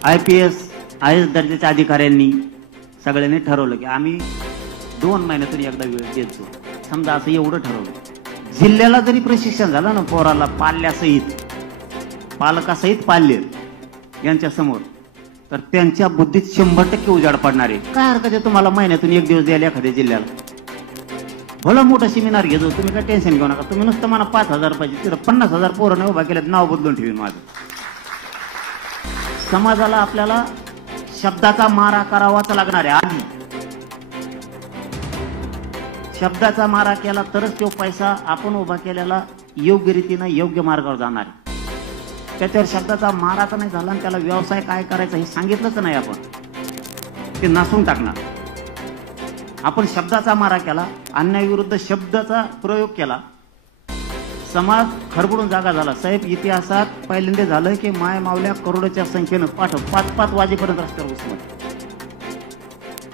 IPS IAS दर्जाच्या अधिकाऱ्यांनी सगळ्यांनी ठरवलं की आम्ही 2 महिन्यातून एकदा वेळ देतो. समजा असं एवढं ठरवलं. जिल्ह्याला जरी प्रशिक्षण झालं ना पोराला, पालकासहित पाल्य यांच्या समोर, तर त्यांच्या बुद्धीत 100% उजाड पडणार आहे. काय हरकत आहे तुम्हाला महिन्यातून एक दिवस द्यायला एखाद्या जिल्ह्याला? भलं मोठा सेमिनार घेतो, तुम्ही काय टेन्शन घेऊ नका. तुम्ही नुसतं मला 5,000 पाहिजे, तिथं 50,000 पोरांनी उभा केल्यात, नाव बदलून ठेवीन माझं. समाजाला आपल्याला शब्दाचा मारा करावाच लागणार आहे. आधी शब्दाचा मारा केला तरच तो पैसा आपण उभा केलेला योग्य रीतीनं योग्य मार्गावर जाणार आहे. त्याच्यावर शब्दाचा माराचा नाही झाला आणि त्याला व्यवसाय काय करायचा हे सांगितलंच नाही आपण, ते नासून टाकणार. आपण शब्दाचा मारा केला, अन्यायाविरुद्ध शब्दाचा प्रयोग केला, समाज खरबडून जागा झाला. साहेब, इतिहासात पहिल्यांदा झालं की माय मावल्या करोडोच्या संख्येनं 5-5 वाजेपर्यंत रस्त्यावर उचलत.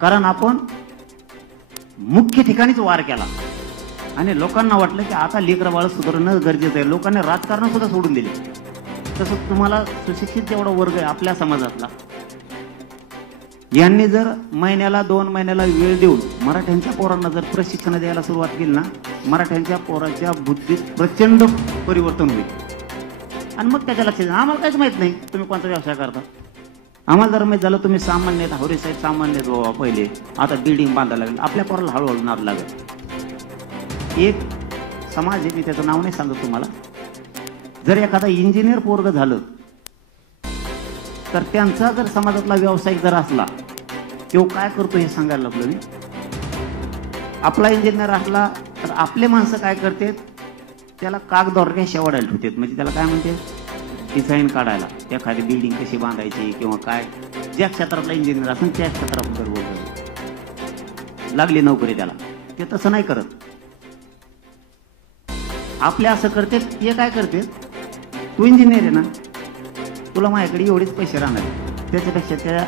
कारण आपण मुख्य ठिकाणीच वार केला आणि लोकांना वाटलं की आता लेकरं बाळ सुधारणं गरजेचं आहे. लोकांनी राजकारण सुद्धा सोडून दिले. तसं तुम्हाला सुशिक्षित जेवढा वर्ग आहे आपल्या समाजातला, यांनी जर महिन्याला 2 महिन्याला वेळ देऊन मराठ्यांच्या पोरांना जर प्रशिक्षण द्यायला सुरुवात केली ना, मराठ्यांच्या पोराच्या बुद्धीत प्रचंड परिवर्तन होईल. आणि मग त्याच्या लक्षात, आम्हाला काहीच माहित नाही तुम्ही कोणता व्यवसाय करता. आम्हाला जर माहित झालं तुम्ही सामान्य आहेत, हौरे साहेब सामान्य आहेत बाबा पहिले, आता बिल्डिंग बांधायला लागेल, आपल्या पोराला हळूहळू नाद लागेल. एक समाज आहे, मी त्याचं नाव नाही सांगत तुम्हाला, जर एखादा इंजिनियर पोरग झालं तर त्यांचा जर समाजातला व्यावसायिक जर असला, तो काय करतो हे सांगायला लागलो मी. आपला इंजिनियर असला तर आपले माणसं काय करतात, त्याला कागदावर काय शेवाडायला ठेवतात. म्हणजे त्याला काय म्हणते, डिझाईन काढायला, एखादी बिल्डिंग कशी बांधायची किंवा काय, ज्या क्षेत्रातला इंजिनियर असेल त्या क्षेत्राबद्दल बोलतो. लागली नोकरी त्याला, ते तसं नाही करत. आपले असं करते, हे काय करते, तू इंजिनियर आहे ना, तुला माझ्याकडे एवढेच पैसे राहणार, त्याच्यापेक्षा त्या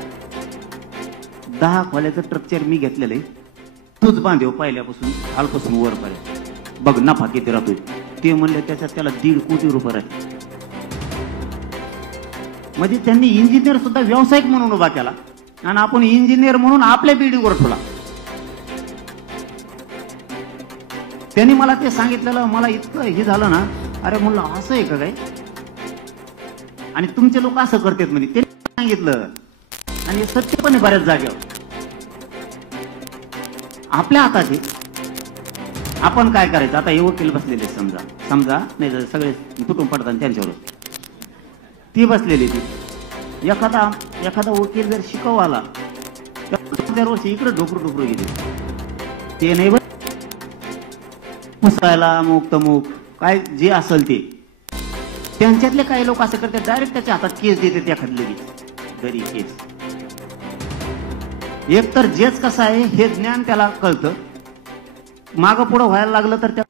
10 खोल्याचं स्ट्रक्चर मी घेतलेलं आहे, तूच बांधव पहिल्यापासून खालपासून वरपर्यंत, बघ नफा किती राहतोय. ते म्हणले त्याच्यात त्याला 1.5 कोटी रुपये राहते. म्हणजे त्यांनी इंजिनियर सुद्धा व्यावसायिक म्हणून उभा केला आणि आपण इंजिनियर म्हणून आपल्या बिल्डिंगवर ठेवला. त्यांनी मला ते सांगितलेलं, मला इतकं हे झालं ना, अरे म्हणलं असं आहे का काय, आणि तुमचे लोक असं करतात म्हणजे त्यांनी सांगितलं. आणि सत्य पण आहे बऱ्याच जागेवर. आपल्या हातात आहे, आपण काय करायचं. आता हे वकील बसलेले समजा नाही, सगळे तुटून पडतात त्यांच्यावर, ती बसलेली ती. एखादा वकील जर शिकवाला तर वर्षी इकडे ढोकरू गेले, ते नाही पुसायला मुक काय जे असेल ते. त्यांच्यातले काही लोक असं करतात, डायरेक्ट त्याच्या हातात केस देते एखादी लगेच घरी केस. एक तर जेच कसं आहे हे ज्ञान त्याला कळतं, मागं पुढं व्हायला लागलं तर त्या